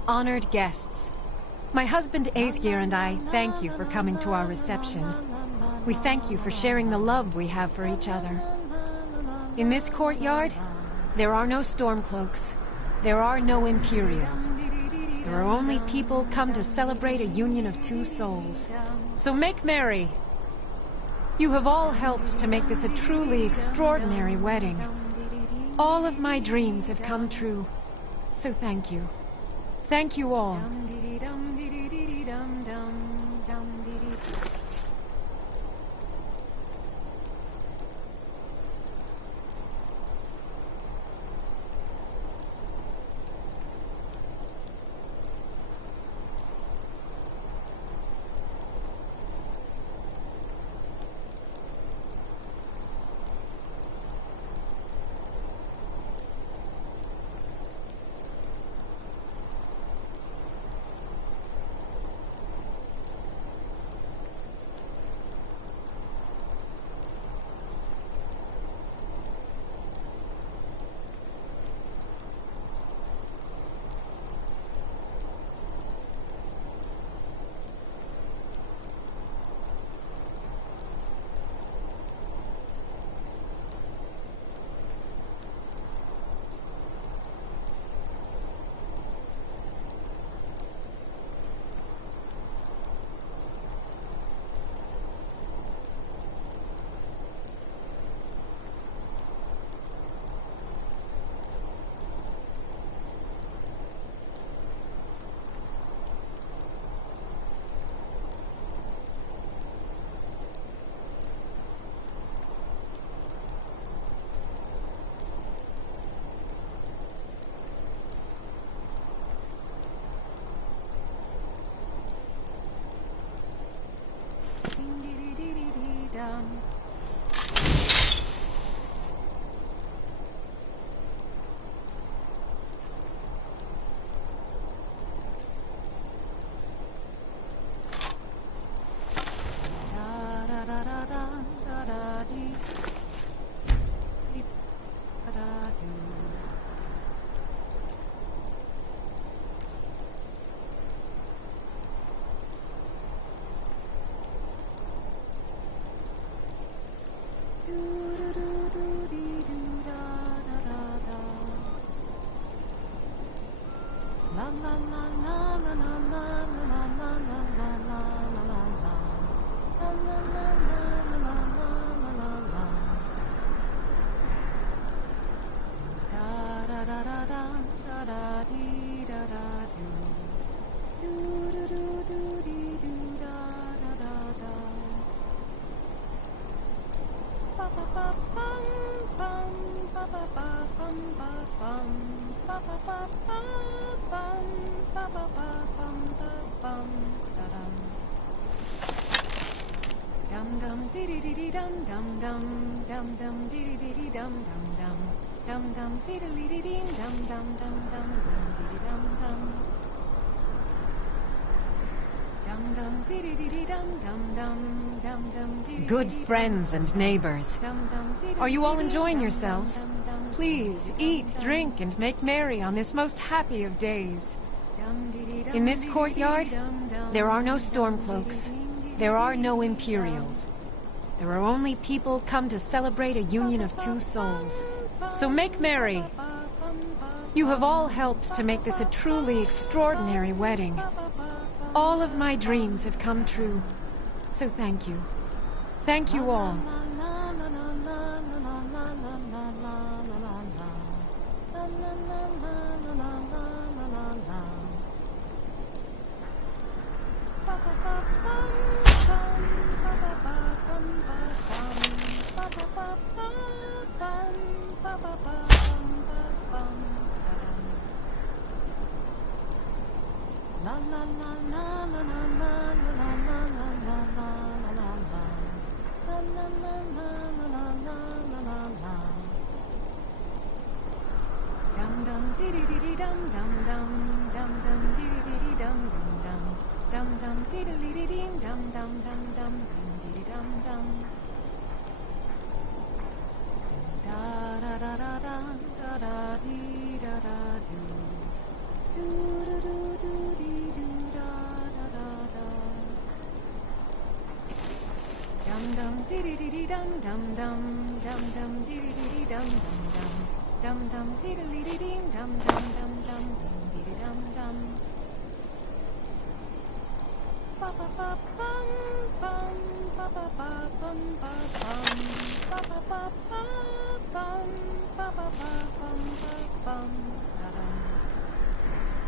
Honored guests, my husband Aesgir and I thank you for coming to our reception. We thank you for sharing the love we have for each other. In this courtyard, there are no Stormcloaks. There are no Imperials. There are only people come to celebrate a union of two souls. So make merry. You have all helped to make this a truly extraordinary wedding. All of my dreams have come true. So thank you. Thank you all. Dum dum dee dee dee dum dum dum dum dum dee dee dee dum dum dum dum dum dee dee dee dee dum dum dum dum dee dum dum dum dum dee dee dee dum dum dum dum dum. Good friends and neighbors, are you all enjoying yourselves? Please eat, drink, and make merry on this most happy of days. In this courtyard, there are no stormcloaks. There are no Imperials. There are only people come to celebrate a union of two souls. So make merry. You have all helped to make this a truly extraordinary wedding. All of my dreams have come true. So thank you. Thank you all.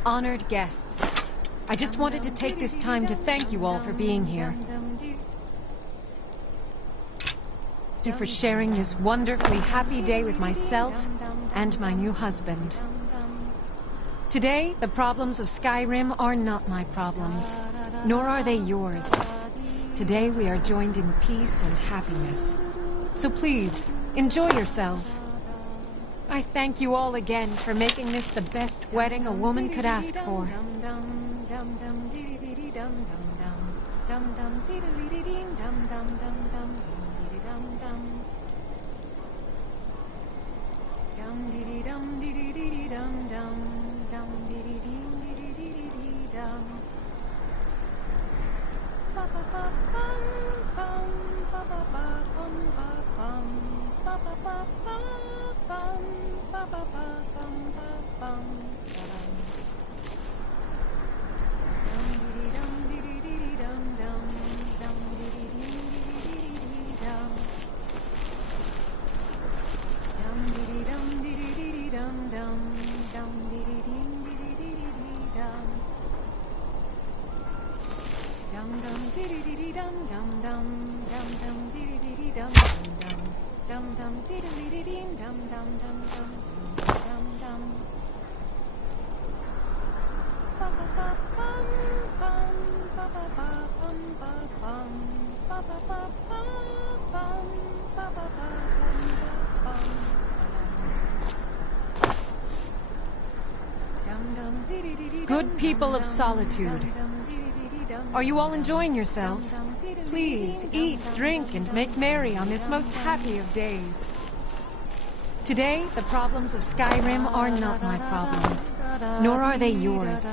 Honored guests, I just wanted to take this time to thank you all for being here. Thank you for sharing this wonderfully happy day with myself and my new husband. Today, the problems of Skyrim are not my problems, nor are they yours. Today we are joined in peace and happiness. So please, enjoy yourselves. I thank you all again for making this the best wedding a woman could ask for. Good people of Solitude, are you all enjoying yourselves? Please eat, drink, and make merry on this most happy of days. Today, the problems of Skyrim are not my problems, nor are they yours.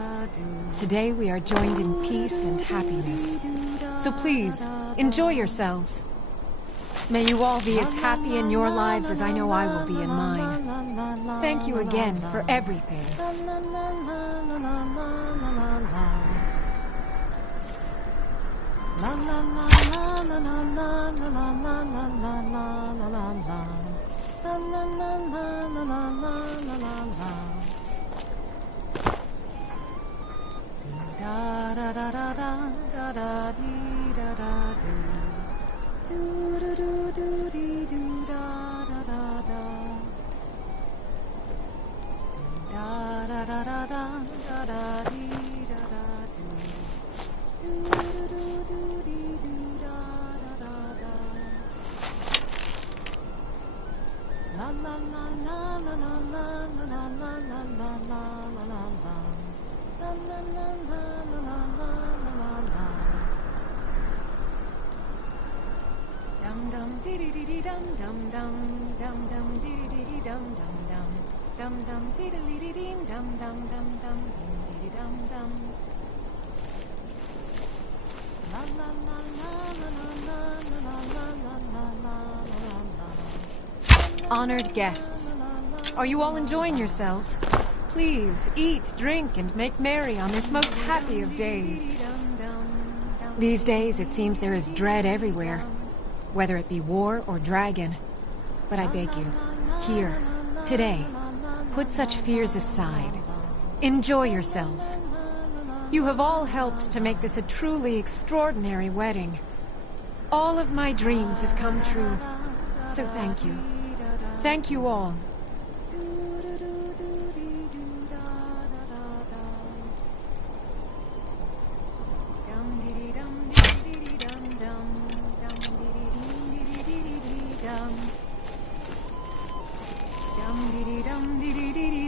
Today we are joined in peace and happiness. So please, enjoy yourselves. May you all be as happy in your lives as I know I will be in mine. Thank you again for everything. Dum dum dee dee dee dum dum dum dum dum dee dee dee dum dum dum dum dum dee dee dee dee dum dum dum dum dee dee dum dum. La la la la la la la la la la la la. Honored guests, are you all enjoying yourselves? Please eat, drink, and make merry on this most happy of days. These days, it seems there is dread everywhere, whether it be war or dragon. But I beg you, here, today, put such fears aside. Enjoy yourselves. You have all helped to make this a truly extraordinary wedding. All of my dreams have come true, so thank you. Thank you all.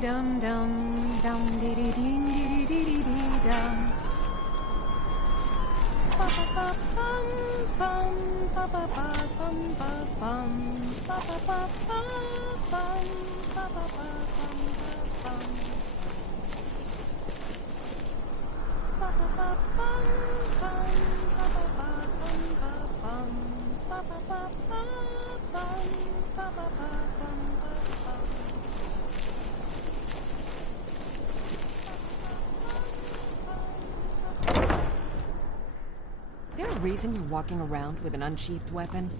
Dum dum dum dee dee dee dee dee dee dee dum. Ba ba ba bum bum ba ba ba bum ba bum ba ba ba ba bum ba ba ba bum ba bum ba ba ba bum bum ba ba ba bum ba bum ba ba ba ba bum ba ba ba bum ba bum. Is there a reason you're walking around with an unsheathed weapon?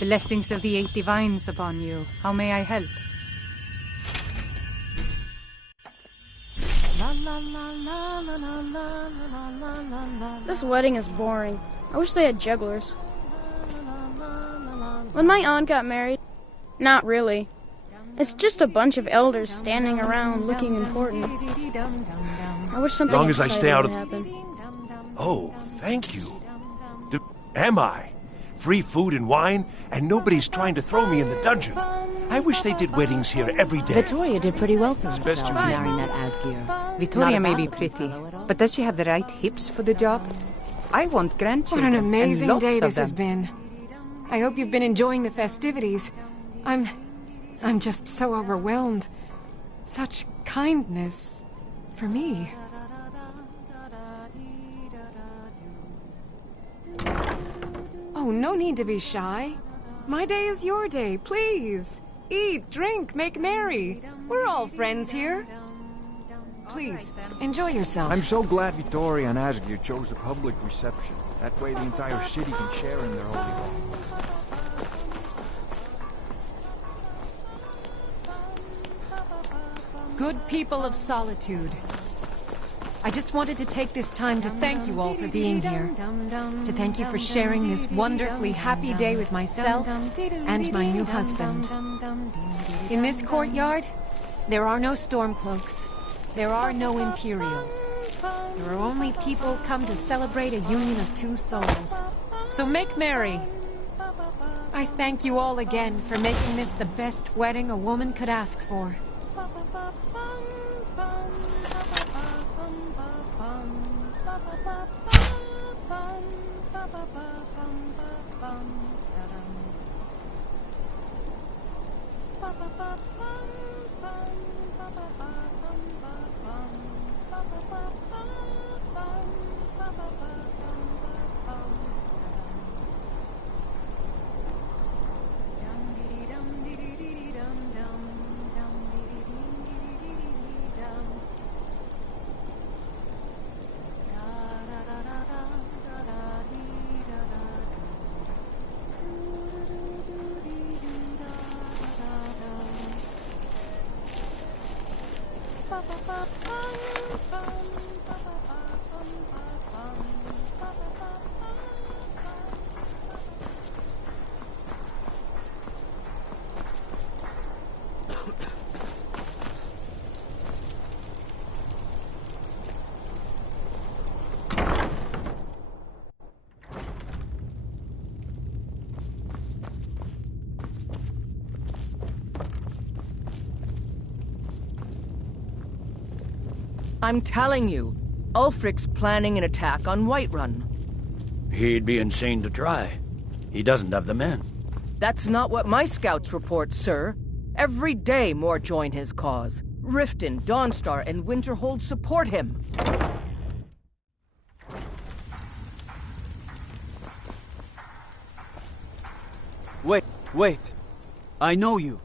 Blessings of the 8 divines upon you. How may I help? This wedding is boring. I wish they had jugglers. When my aunt got married, not really. It's just a bunch of elders standing around looking important. I wish something As long as I stay out of... happen. Oh, thank you. Am I? Free food and wine, and nobody's trying to throw me in the dungeon. I wish they did weddings here every day. Victoria did pretty well for It's herself best you marrying that Asgeir. Victoria may Not a be bad pretty, fellow at all. but does she have the right hips for the job? I want What grandchildren. an amazing and lots day of this has them. been. I hope you've been enjoying the festivities. I'm just so overwhelmed. Such kindness for me. Oh, no need to be shy. My day is your day, please. Eat, drink, make merry. We're all friends here. Please, enjoy yourself. I'm so glad Victoria and Asgeir chose a public reception. That way the entire city can share in their holy home. Good people of Solitude. I just wanted to take this time to thank you all for being here. To thank you for sharing this wonderfully happy day with myself and my new husband. In this courtyard, there are no Stormcloaks. There are no Imperials. There are only people come to celebrate a union of two souls. So make merry. I thank you all again for making this the best wedding a woman could ask for. I'm telling you, Ulfric's planning an attack on Whiterun. He'd be insane to try. He doesn't have the men. That's not what my scouts report, sir. Every day more join his cause. Riften, Dawnstar, and Winterhold support him. Wait. I know you.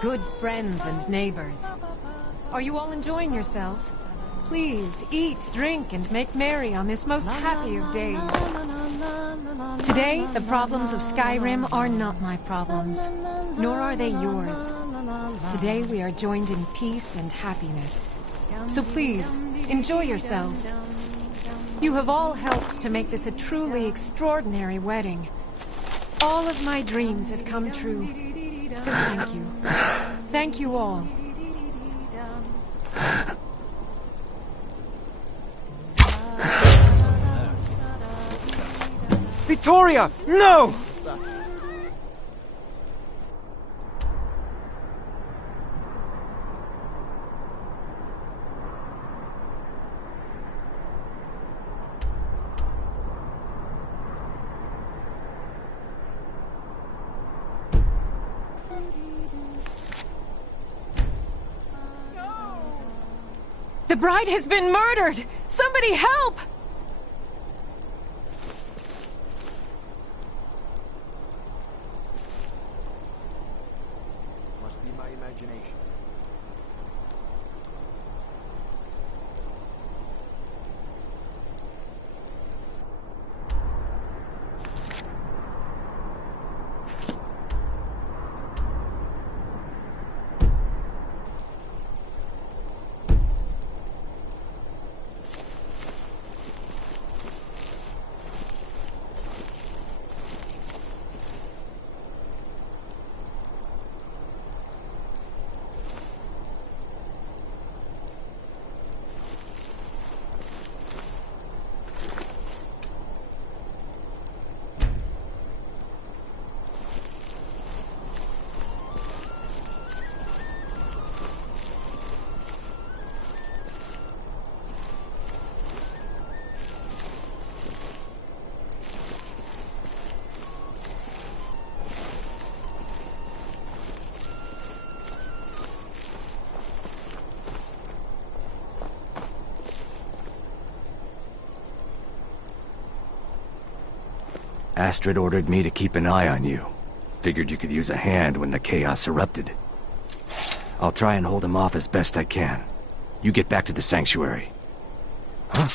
Good friends and neighbors. Are you all enjoying yourselves? Please, eat, drink, and make merry on this most happy of days. Today, the problems of Skyrim are not my problems, nor are they yours. Today, we are joined in peace and happiness. So please, enjoy yourselves. You have all helped to make this a truly extraordinary wedding. All of my dreams have come true. So thank you. Thank you all. Victoria! No! The bride has been murdered! Somebody help! Must be my imagination. Astrid ordered me to keep an eye on you. Figured you could use a hand when the chaos erupted. I'll try and hold him off as best I can. You get back to the sanctuary. Huh?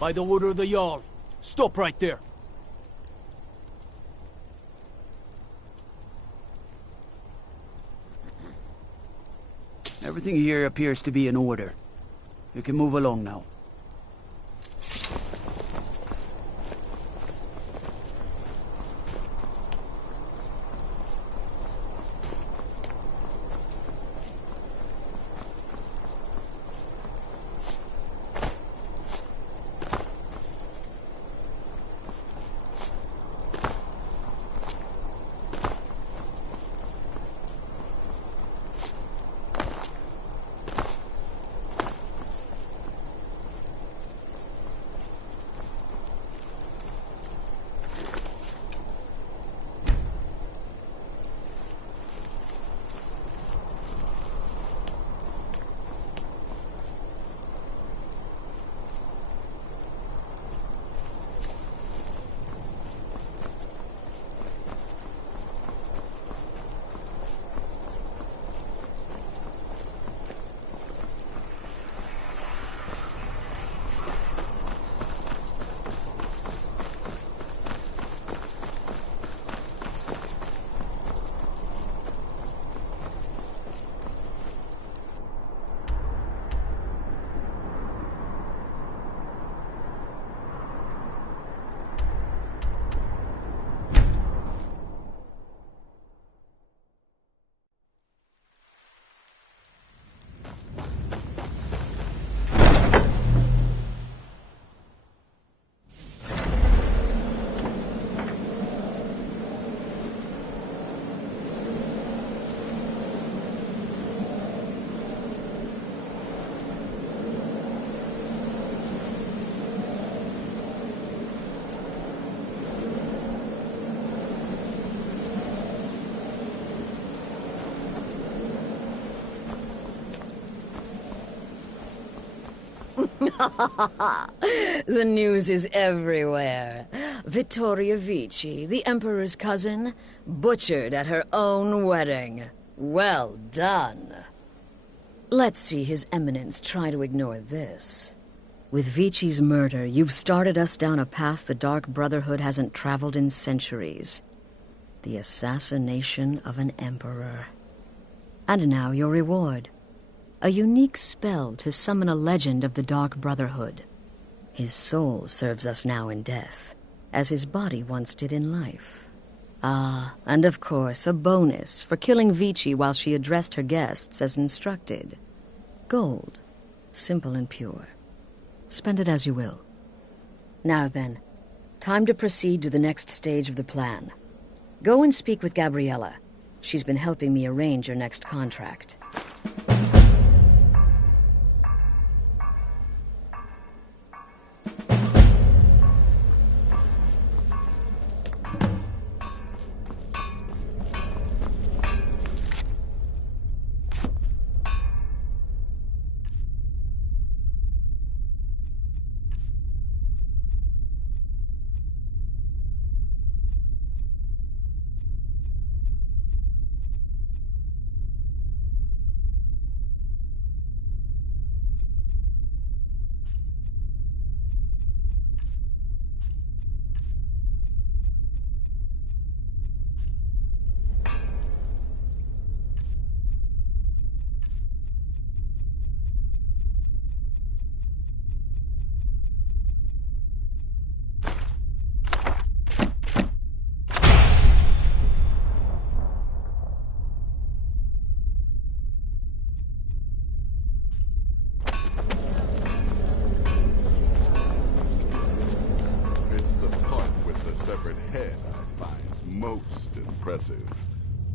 By the order of the Jarl. Stop right there. Never Everything here appears to be in order. You can move along now. The news is everywhere. Vittoria Vici, the Emperor's cousin, butchered at her own wedding. Well done. Let's see His Eminence try to ignore this. With Vici's murder, you've started us down a path the Dark Brotherhood hasn't traveled in centuries. The assassination of an emperor. And now your reward. A unique spell to summon a legend of the Dark Brotherhood. His soul serves us now in death, as his body once did in life. Ah, and of course, a bonus for killing Vici while she addressed her guests as instructed. Gold. Simple and pure. Spend it as you will. Now then, time to proceed to the next stage of the plan. Go and speak with Gabriella. She's been helping me arrange your next contract.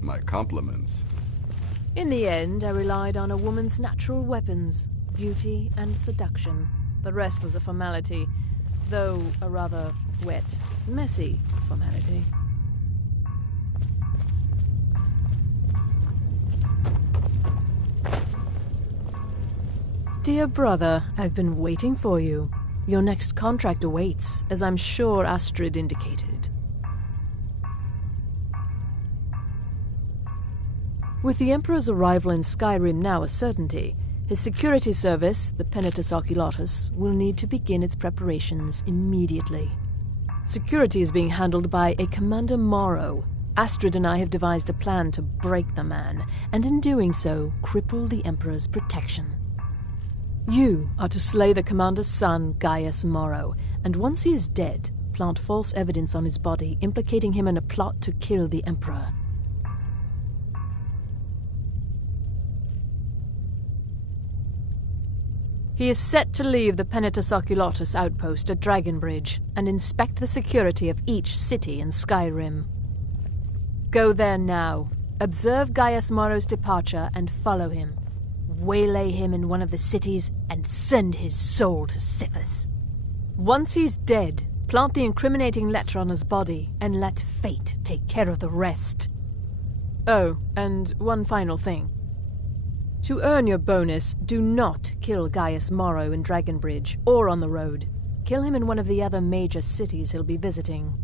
My compliments. In the end, I relied on a woman's natural weapons, beauty and seduction. The rest was a formality, though a rather wet, messy formality. Dear brother, I've been waiting for you. Your next contract awaits, as I'm sure Astrid indicated. With the Emperor's arrival in Skyrim now a certainty, his security service, the Penitus Oculatus, will need to begin its preparations immediately. Security is being handled by a Commander Morrow, Astrid and I have devised a plan to break the man, and in doing so, cripple the Emperor's protection. You are to slay the commander's son, Gaius Morrow, and once he is dead, plant false evidence on his body, implicating him in a plot to kill the Emperor. He is set to leave the Penitus Oculatus outpost at Dragonbridge and inspect the security of each city in Skyrim. Go there now, observe Gaius Morrow's departure and follow him. Waylay him in one of the cities and send his soul to Sithis. Once he's dead, plant the incriminating letter on his body and let fate take care of the rest. Oh, and one final thing. To earn your bonus, do not kill Gaius Morrow in Dragonbridge or on the road. Kill him in one of the other major cities he'll be visiting.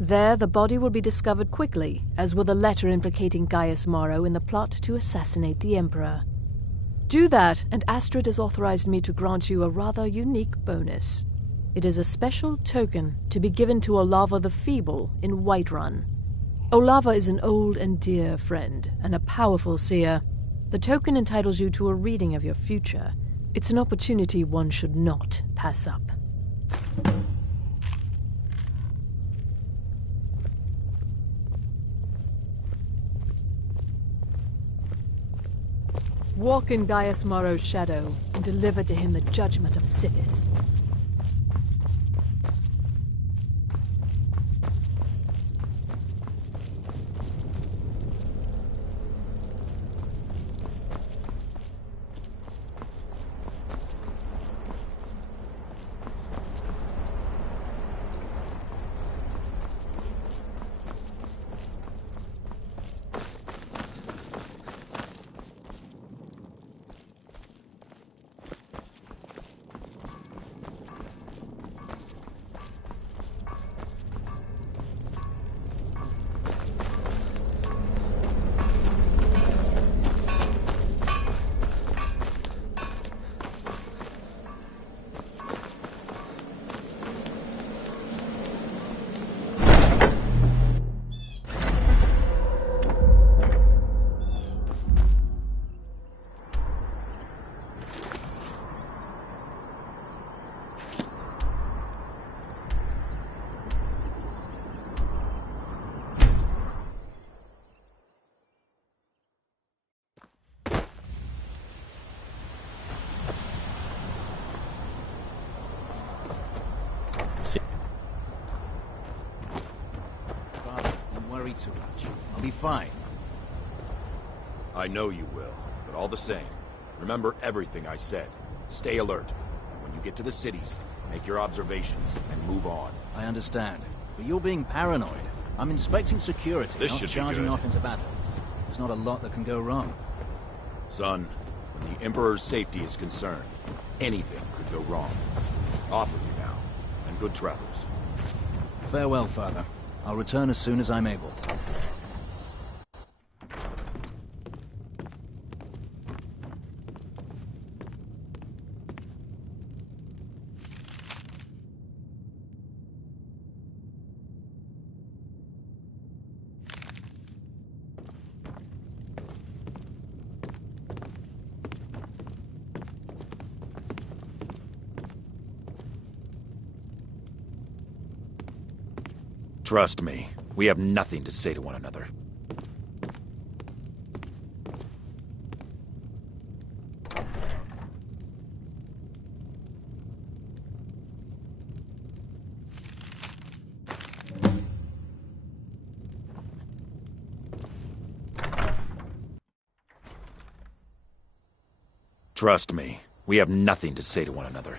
There, the body will be discovered quickly, as will the letter implicating Gaius Morrow in the plot to assassinate the Emperor. Do that, and Astrid has authorized me to grant you a rather unique bonus. It is a special token to be given to Olava the Feeble in Whiterun. Olava is an old and dear friend, and a powerful seer. The token entitles you to a reading of your future. It's an opportunity one should not pass up. Walk in Gaius Morrow's shadow and deliver to him the judgment of Sithis. Too much. I'll be fine. I know you will, but all the same, remember everything I said. Stay alert, and when you get to the cities, make your observations and move on. I understand, but you're being paranoid. I'm inspecting security, This not should be charging good. off into battle. There's not a lot that can go wrong. Son, when the Emperor's safety is concerned, anything could go wrong. Off with you now, and good travels. Farewell, Father. I'll return as soon as I'm able. Trust me, we have nothing to say to one another. Trust me, we have nothing to say to one another.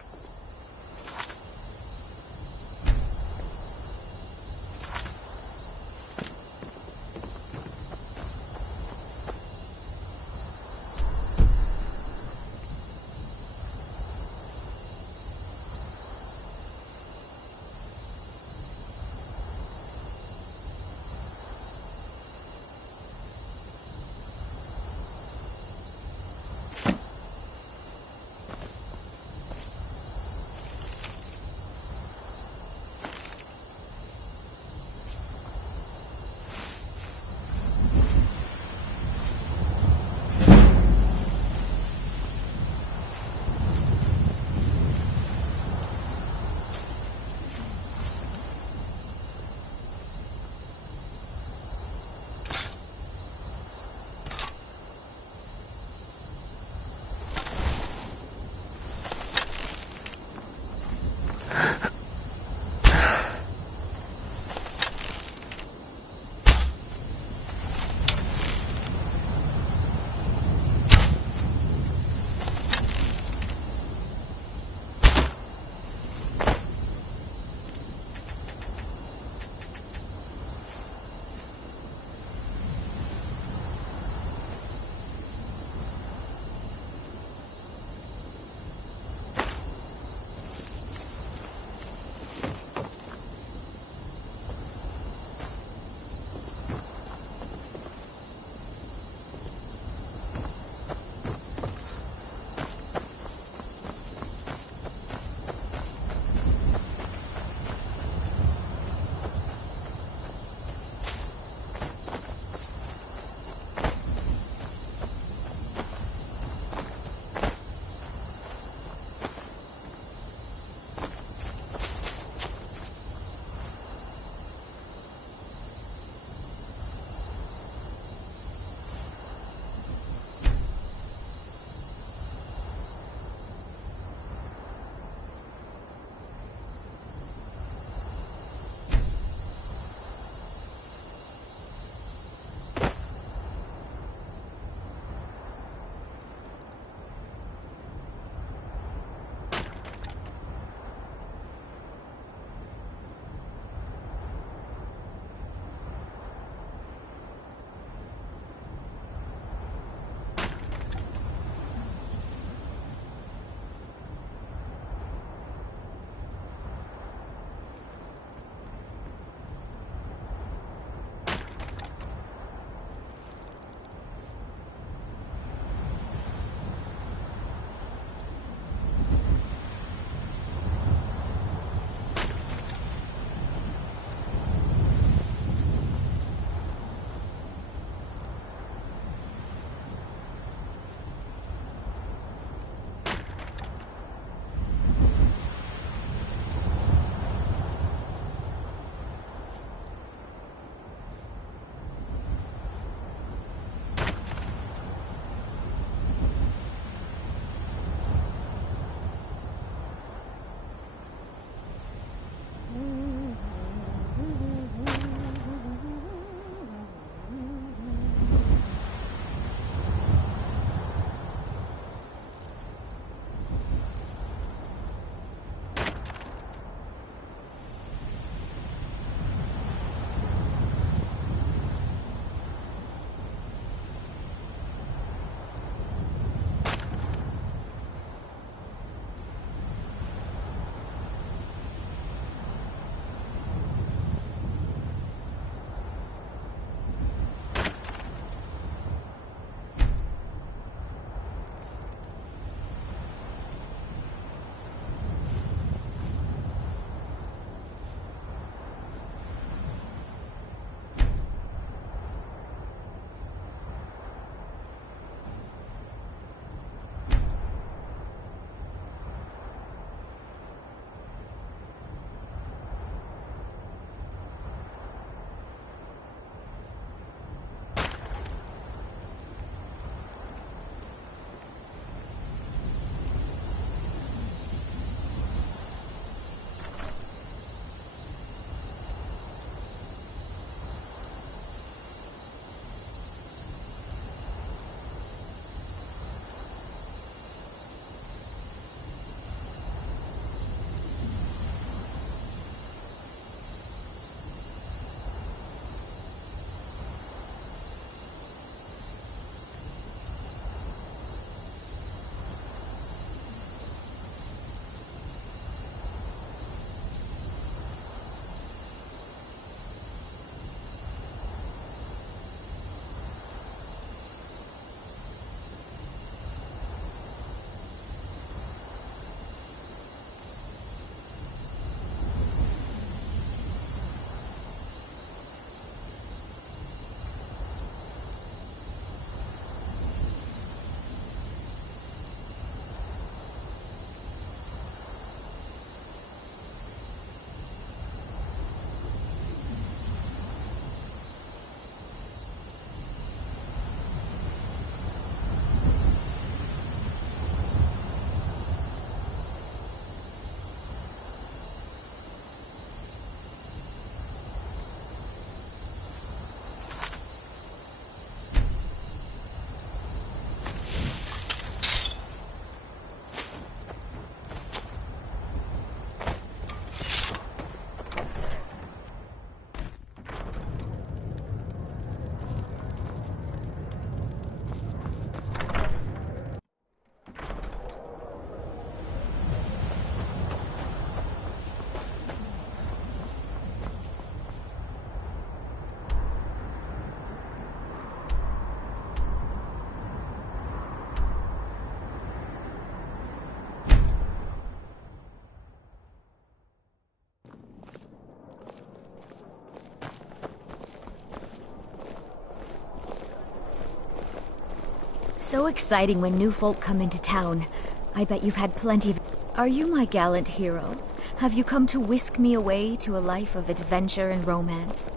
so exciting when new folk come into town. I bet you've had plenty of... Are you my gallant hero? Have you come to whisk me away to a life of adventure and romance?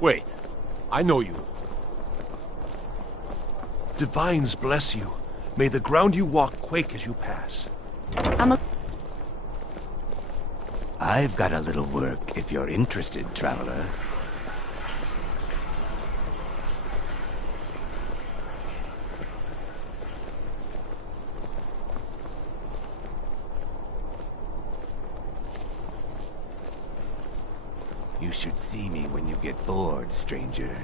Wait, I know you. Divines bless you. May the ground you walk quake as you pass. I've got a little work if you're interested, traveler. You should see me when you get bored, stranger.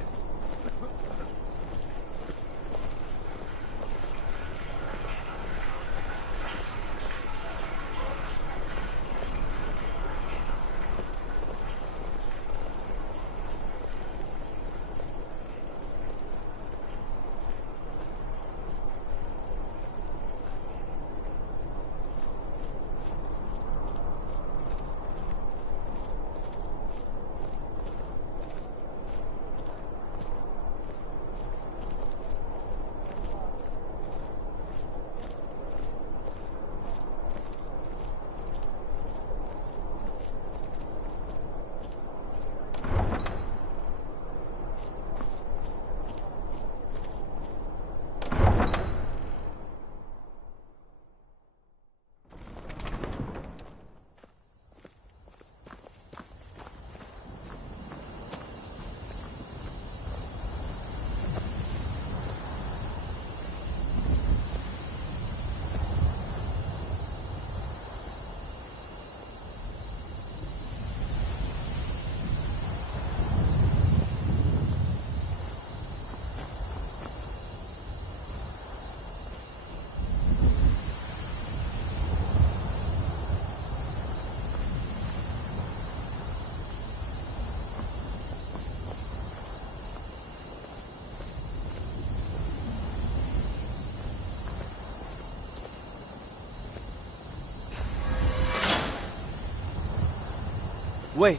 Wait,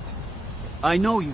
I know you.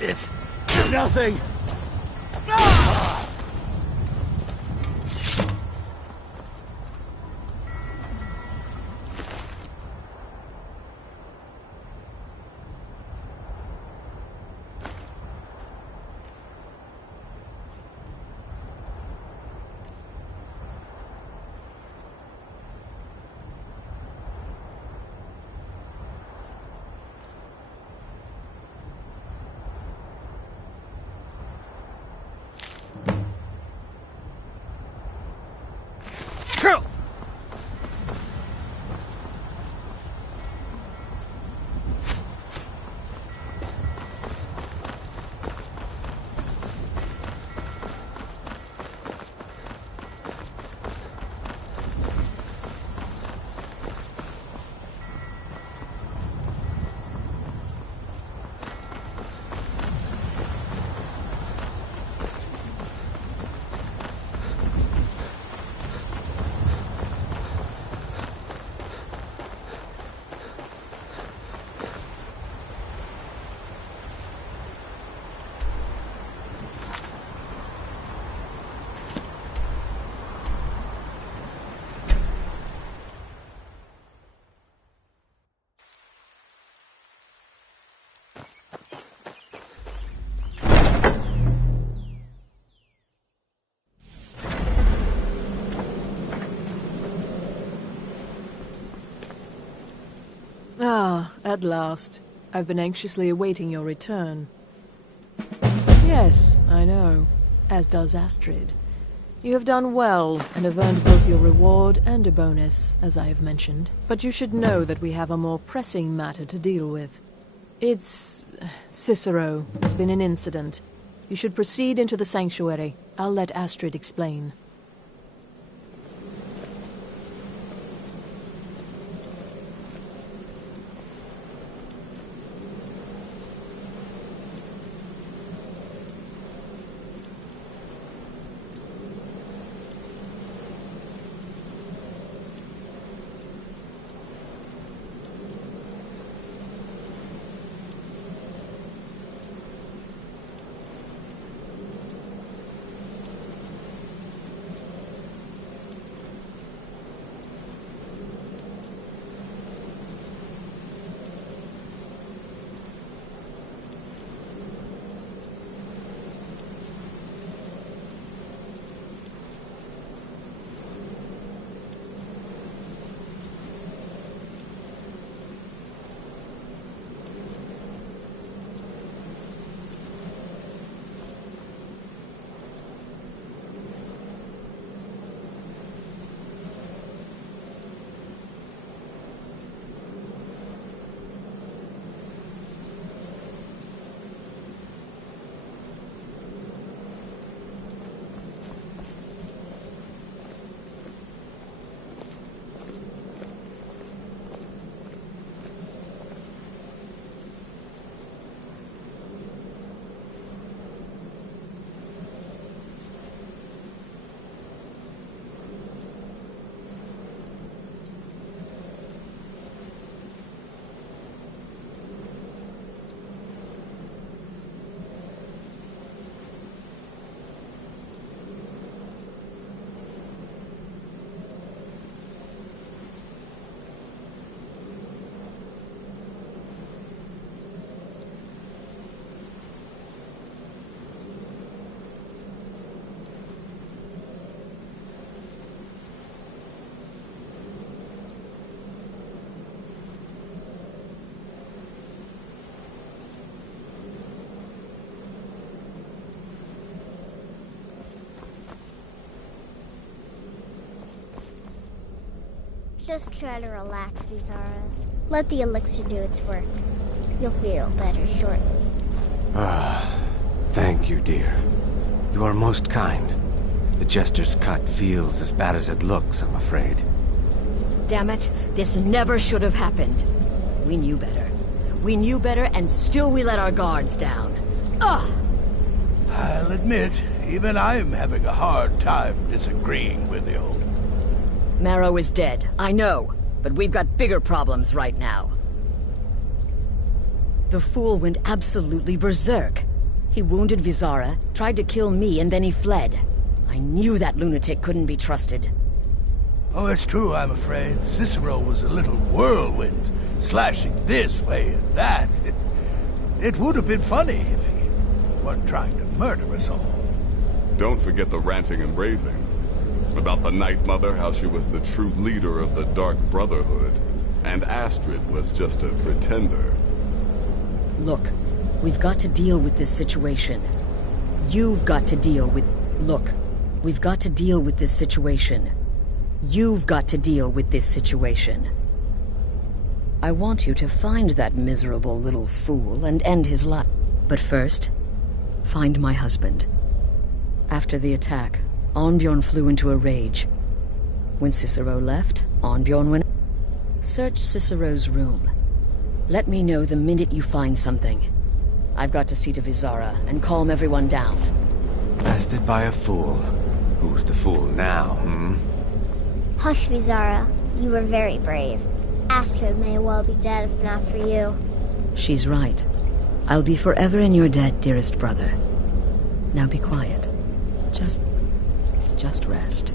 It's nothing. Ah, at last. I've been anxiously awaiting your return. Yes, I know. As does Astrid. You have done well, and have earned both your reward and a bonus, as I have mentioned. But you should know that we have a more pressing matter to deal with. It's... Cicero. There's been an incident. You should proceed into the sanctuary. I'll let Astrid explain. Just try to relax, Vizara. Let the elixir do its work. You'll feel better shortly. Ah, thank you, dear. You are most kind. The Jester's cut feels as bad as it looks, I'm afraid. Damn it, this never should have happened. We knew better. We knew better, and still we let our guards down. Ugh! I'll admit, even I'm having a hard time disagreeing with you. Marrow is dead, I know, but we've got bigger problems right now. The fool went absolutely berserk. He wounded Vizara, tried to kill me, and then he fled. I knew that lunatic couldn't be trusted. Oh, it's true, I'm afraid. Cicero was a little whirlwind, slashing this way and that. It would have been funny if he weren't trying to murder us all. Don't forget the ranting and raving. About the Night Mother, how she was the true leader of the Dark Brotherhood, and Astrid was just a pretender. Look, we've got to deal with this situation. You've got to deal with... Look, we've got to deal with this situation. You've got to deal with this situation. I want you to find that miserable little fool and end his life. But first, find my husband. After the attack, Arnbjorn flew into a rage. When Cicero left, Arnbjorn went... Search Cicero's room. Let me know the minute you find something. I've got to see to Vizara and calm everyone down. Bested by a fool. Who's the fool now, Hush, Vizara. You were very brave. Astrid may well be dead if not for you. She's right. I'll be forever in your debt, dearest brother. Now be quiet. Just rest.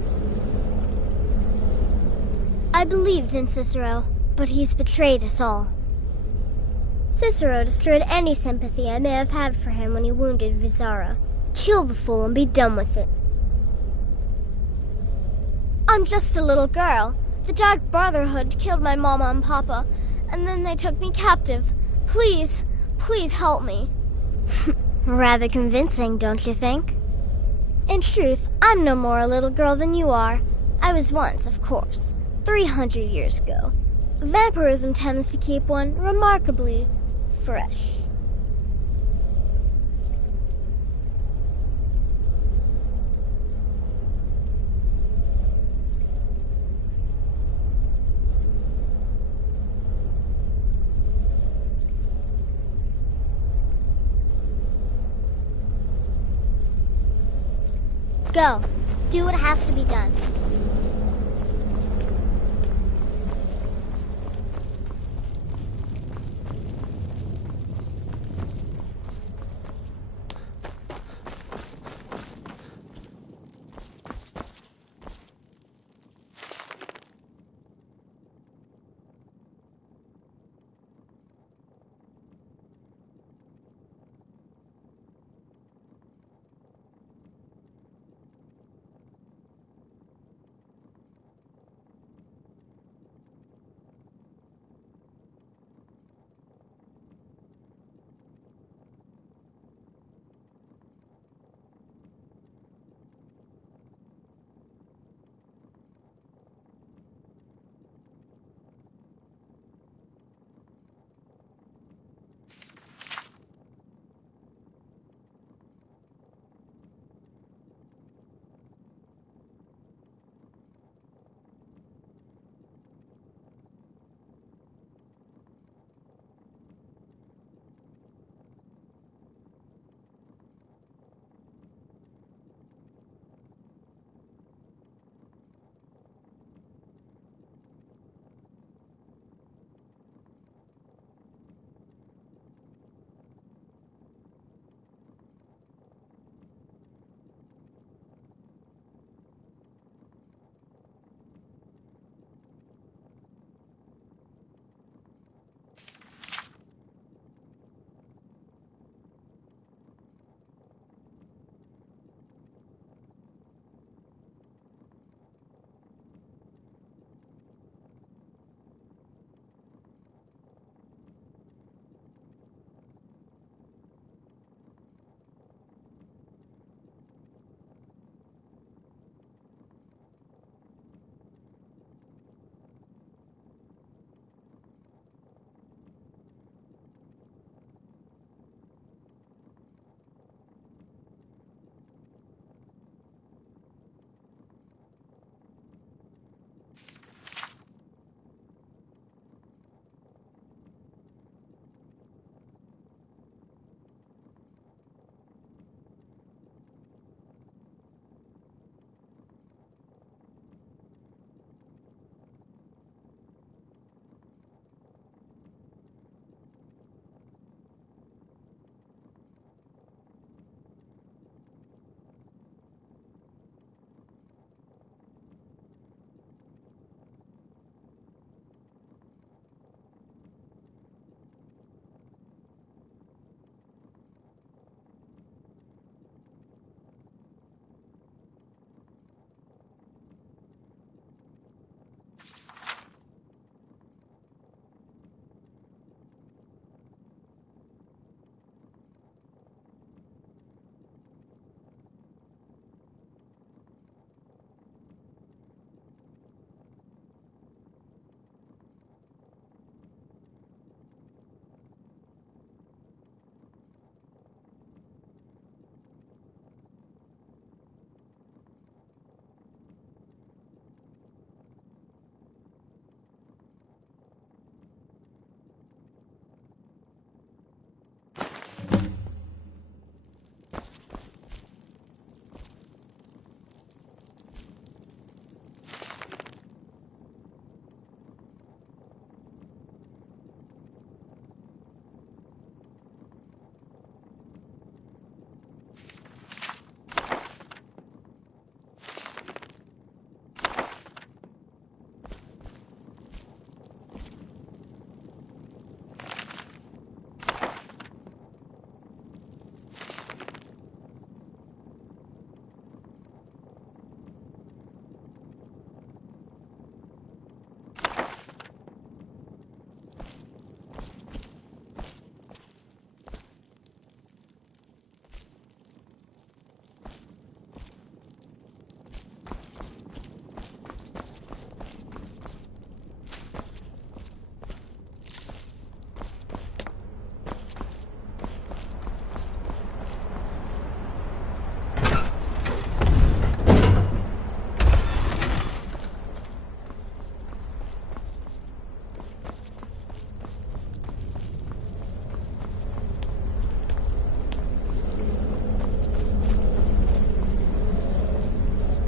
I believed in Cicero, but he's betrayed us all. Cicero destroyed any sympathy I may have had for him when he wounded Vizara. Kill the fool and be done with it. I'm just a little girl. The Dark Brotherhood killed my mama and papa, and then they took me captive. Please, please help me. Rather convincing, don't you think? In truth, I'm no more a little girl than you are. I was once, of course, 300 years ago. Vampirism tends to keep one remarkably fresh. Go. Do what has to be done.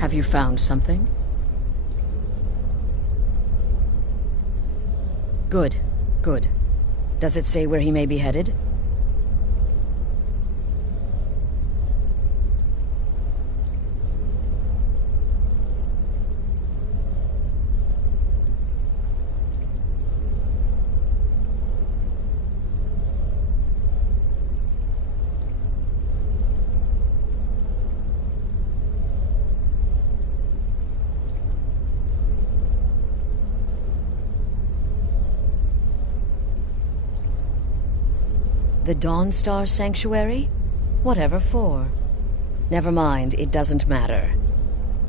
Have you found something? Good, good. Does it say where he may be headed? The Dawnstar Sanctuary? Whatever for. Never mind, it doesn't matter.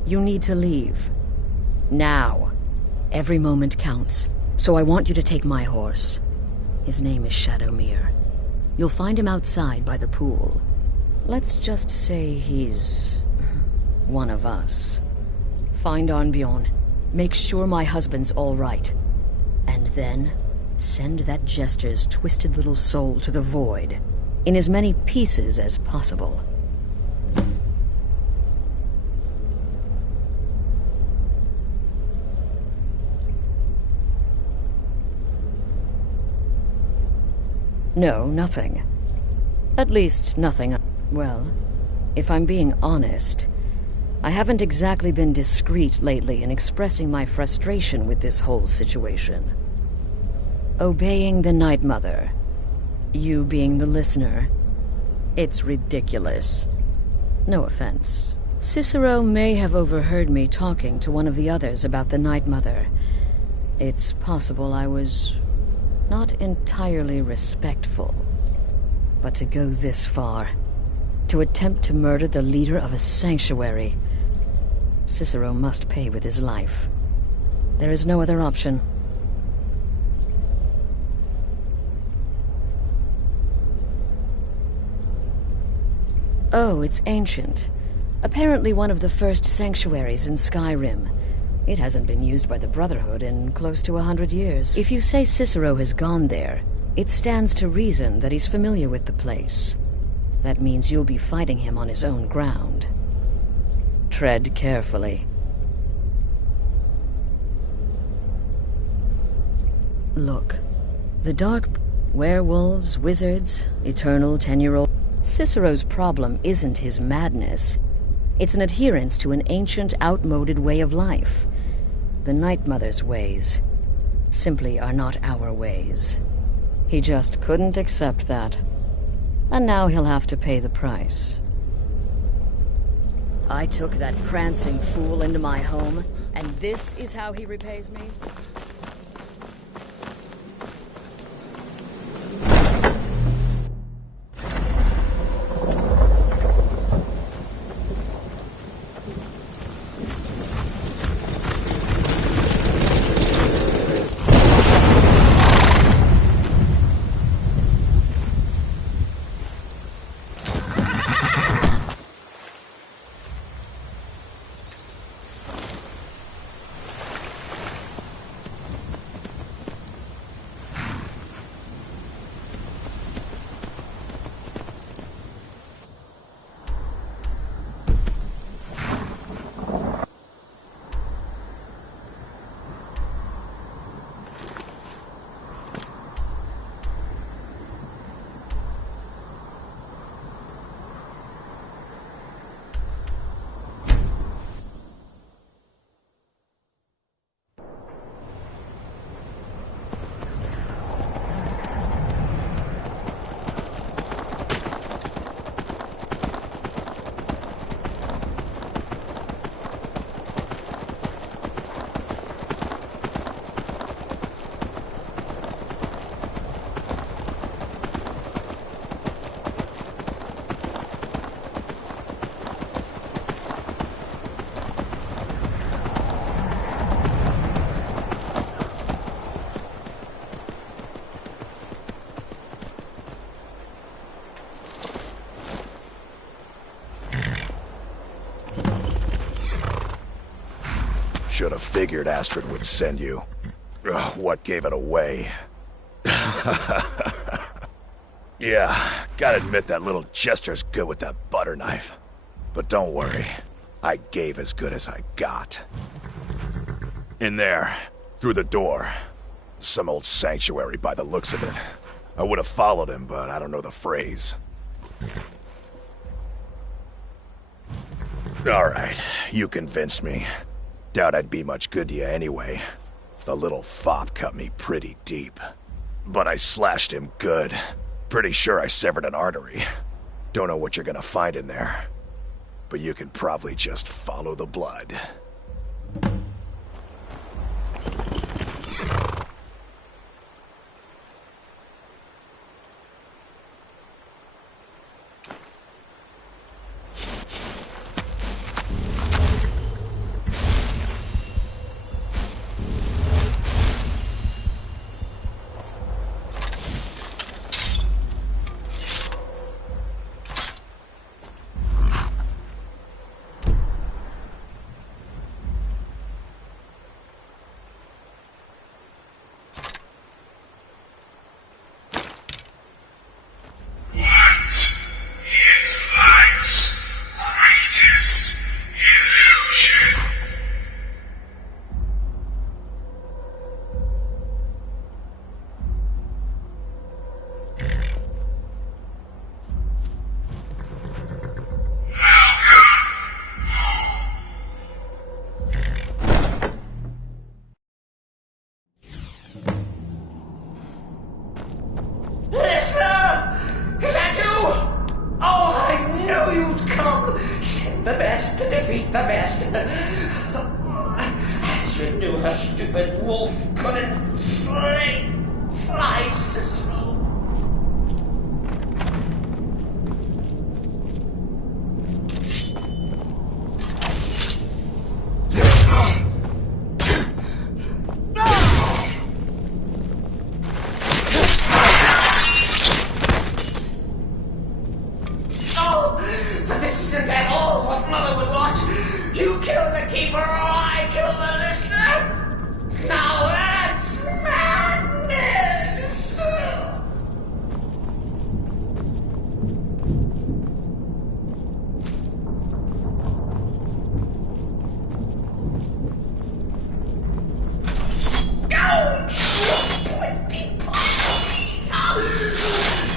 You need to leave. Now. Every moment counts, so I want you to take my horse. His name is Shadowmere. You'll find him outside by the pool. Let's just say he's one of us. Find Arnbjorn. Make sure my husband's all right. And then send that jester's twisted little soul to the void, in as many pieces as possible. No, nothing. At least, nothing. Well, if I'm being honest, I haven't exactly been discreet lately in expressing my frustration with this whole situation. Obeying the Night Mother, you being the listener, it's ridiculous. No offense. Cicero may have overheard me talking to one of the others about the Night Mother. It's possible I was not entirely respectful. But to go this far, to attempt to murder the leader of a sanctuary, Cicero must pay with his life. There is no other option. Oh, it's ancient. Apparently one of the first sanctuaries in Skyrim. It hasn't been used by the Brotherhood in close to 100 years. If you say Cicero has gone there, it stands to reason that he's familiar with the place. That means you'll be fighting him on his own ground. Tread carefully. Look, the dark werewolves, wizards, eternal 10-year-old... Cicero's problem isn't his madness. It's an adherence to an ancient, outmoded way of life. The Night Mother's ways simply are not our ways. He just couldn't accept that. And now he'll have to pay the price. I took that prancing fool into my home, and this is how he repays me? Should have figured Astrid would send you. Ugh, what gave it away? Yeah, gotta admit that little Jester's good with that butter knife. But don't worry. I gave as good as I got. In there, through the door. Some old sanctuary by the looks of it. I would have followed him, but I don't know the phrase. Alright, you convinced me. Doubt I'd be much good to you anyway. The little fop cut me pretty deep. But I slashed him good. Pretty sure I severed an artery. Don't know what you're gonna find in there. But you can probably just follow the blood. Astrid knew her stupid wolf couldn't slay Cicero. But this isn't at all what Mother would want. You kill the keeper or I kill the listener. Now that's madness.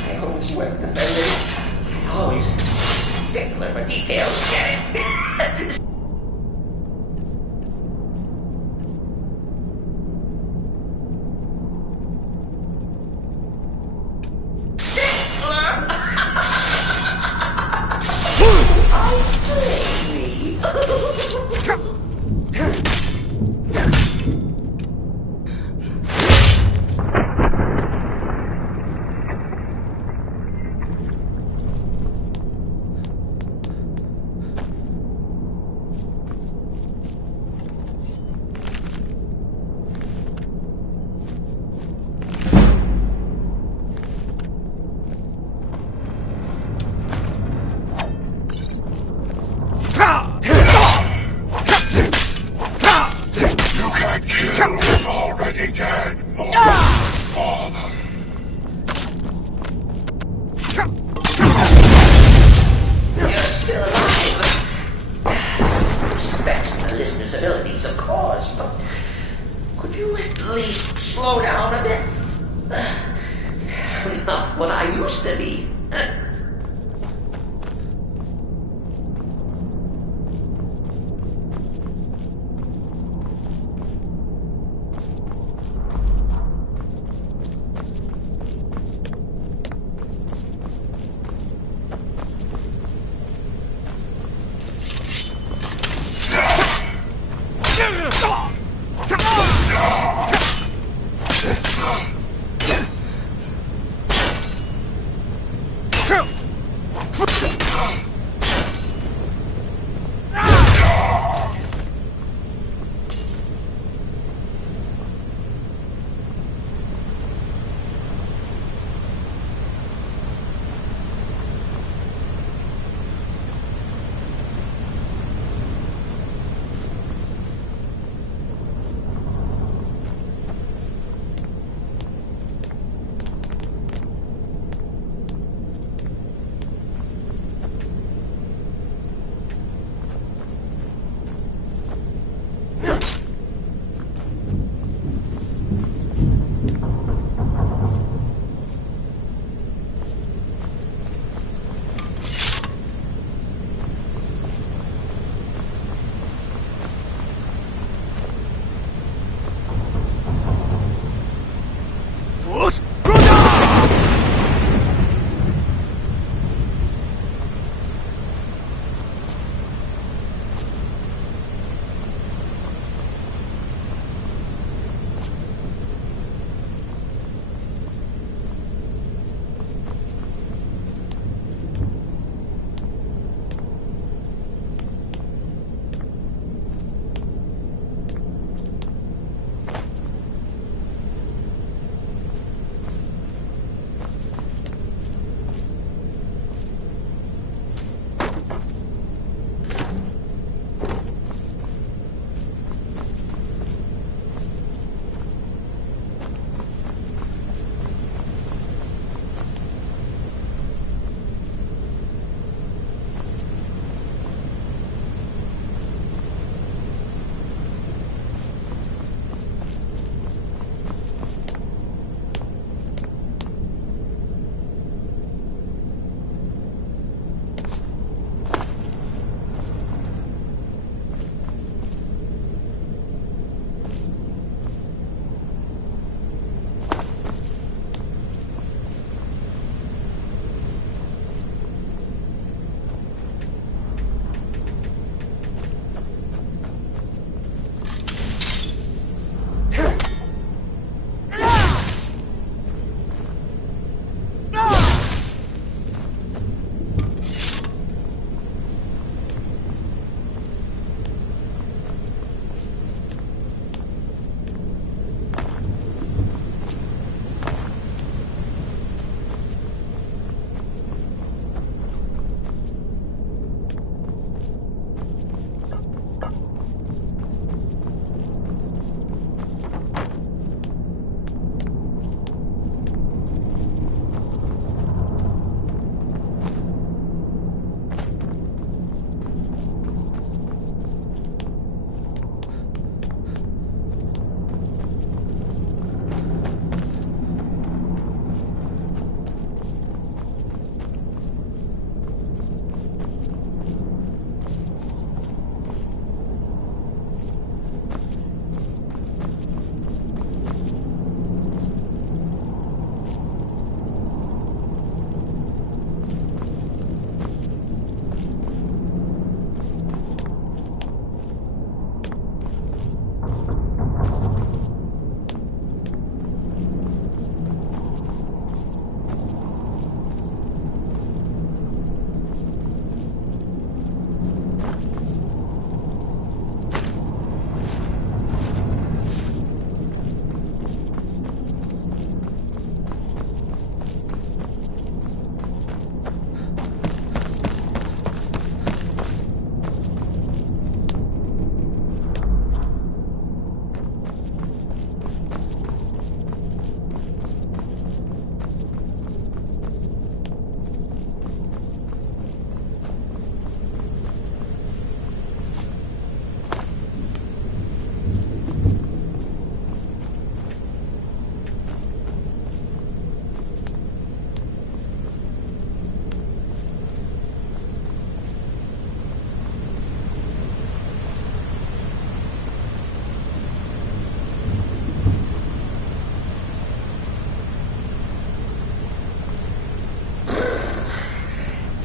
I always well defended. I always stickler for details, get it? I slay me. You can't kill who's already dead, father. You're still alive. Respects the listener's abilities, of course, but could you at least slow down a bit? Not what I used to be.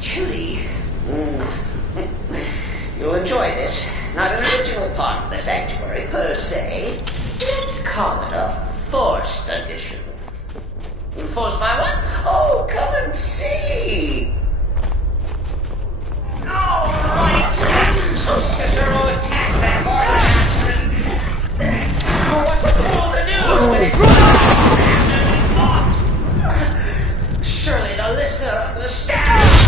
chilly. You'll enjoy this. Not an original part of the sanctuary per se. Let's call it a forced addition. Forced by what? Oh, come and see. All right. So Cicero attacked that boy. What's a fool to do when it's fought? Surely the listener understands.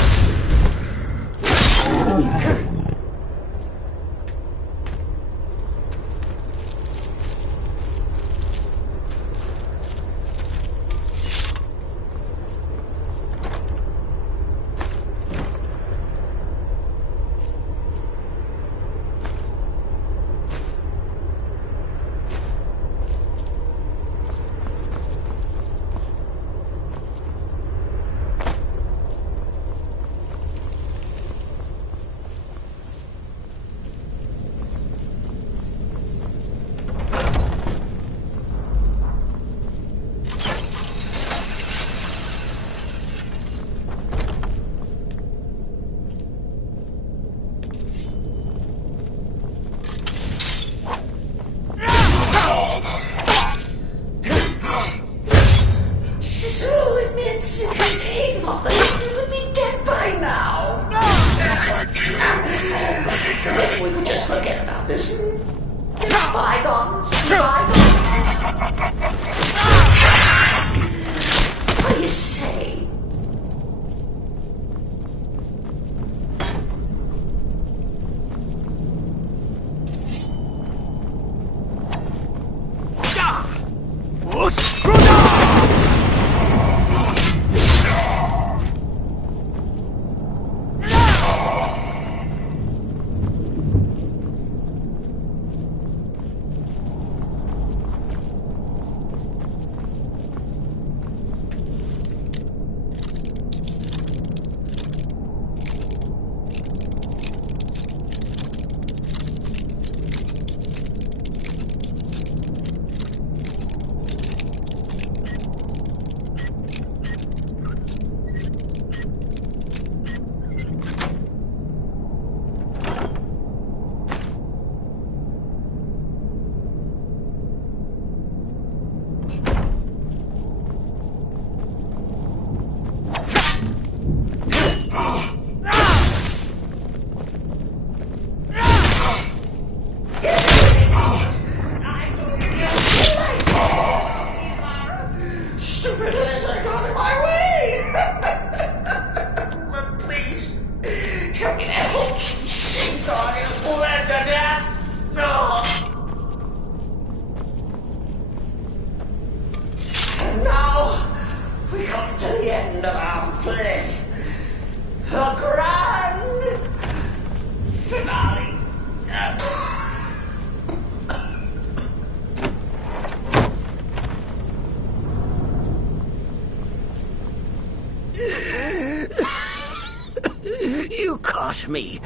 You caught me.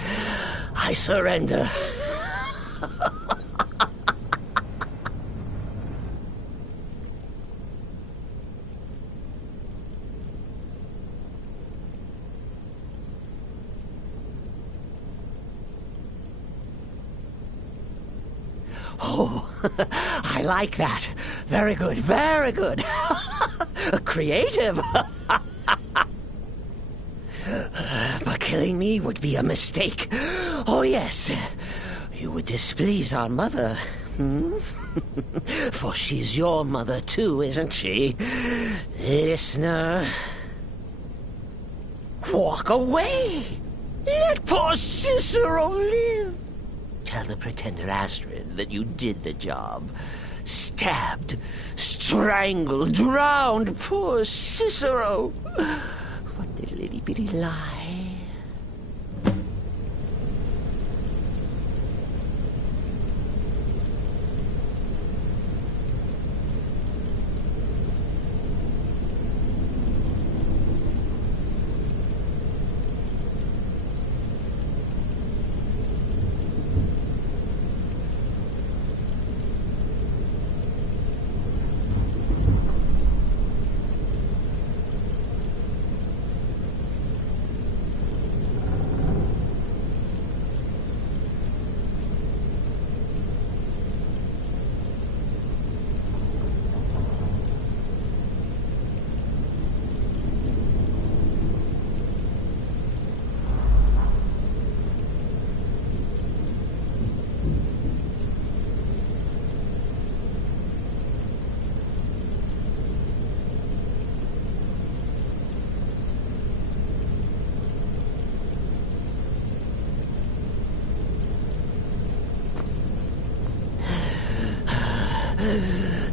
I surrender. Oh, I like that. Very good, very good. Creative. But killing me would be a mistake. Oh, yes. You would displease our mother. For she's your mother, too, isn't she? Listener. Walk away. Let poor Cicero live. Tell the pretender Astrid that you did the job. Stabbed, strangled, drowned poor Cicero. What little itty-bitty lie.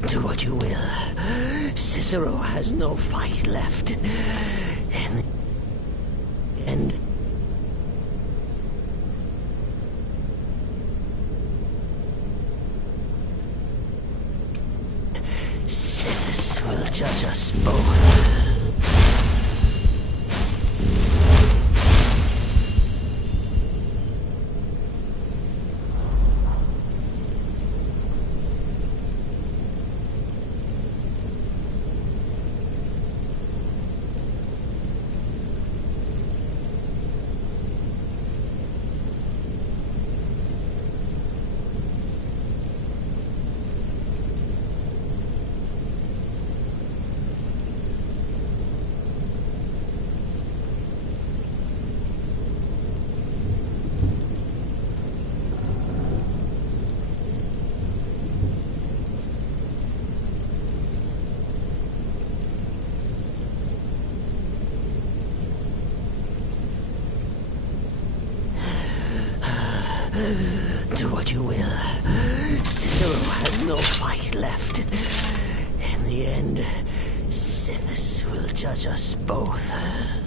Do what you will. Cicero has no fight left. In the end... Sisyphus will judge us both. Do what you will. Cicero has no fight left. In the end, Sisyphus will judge us both.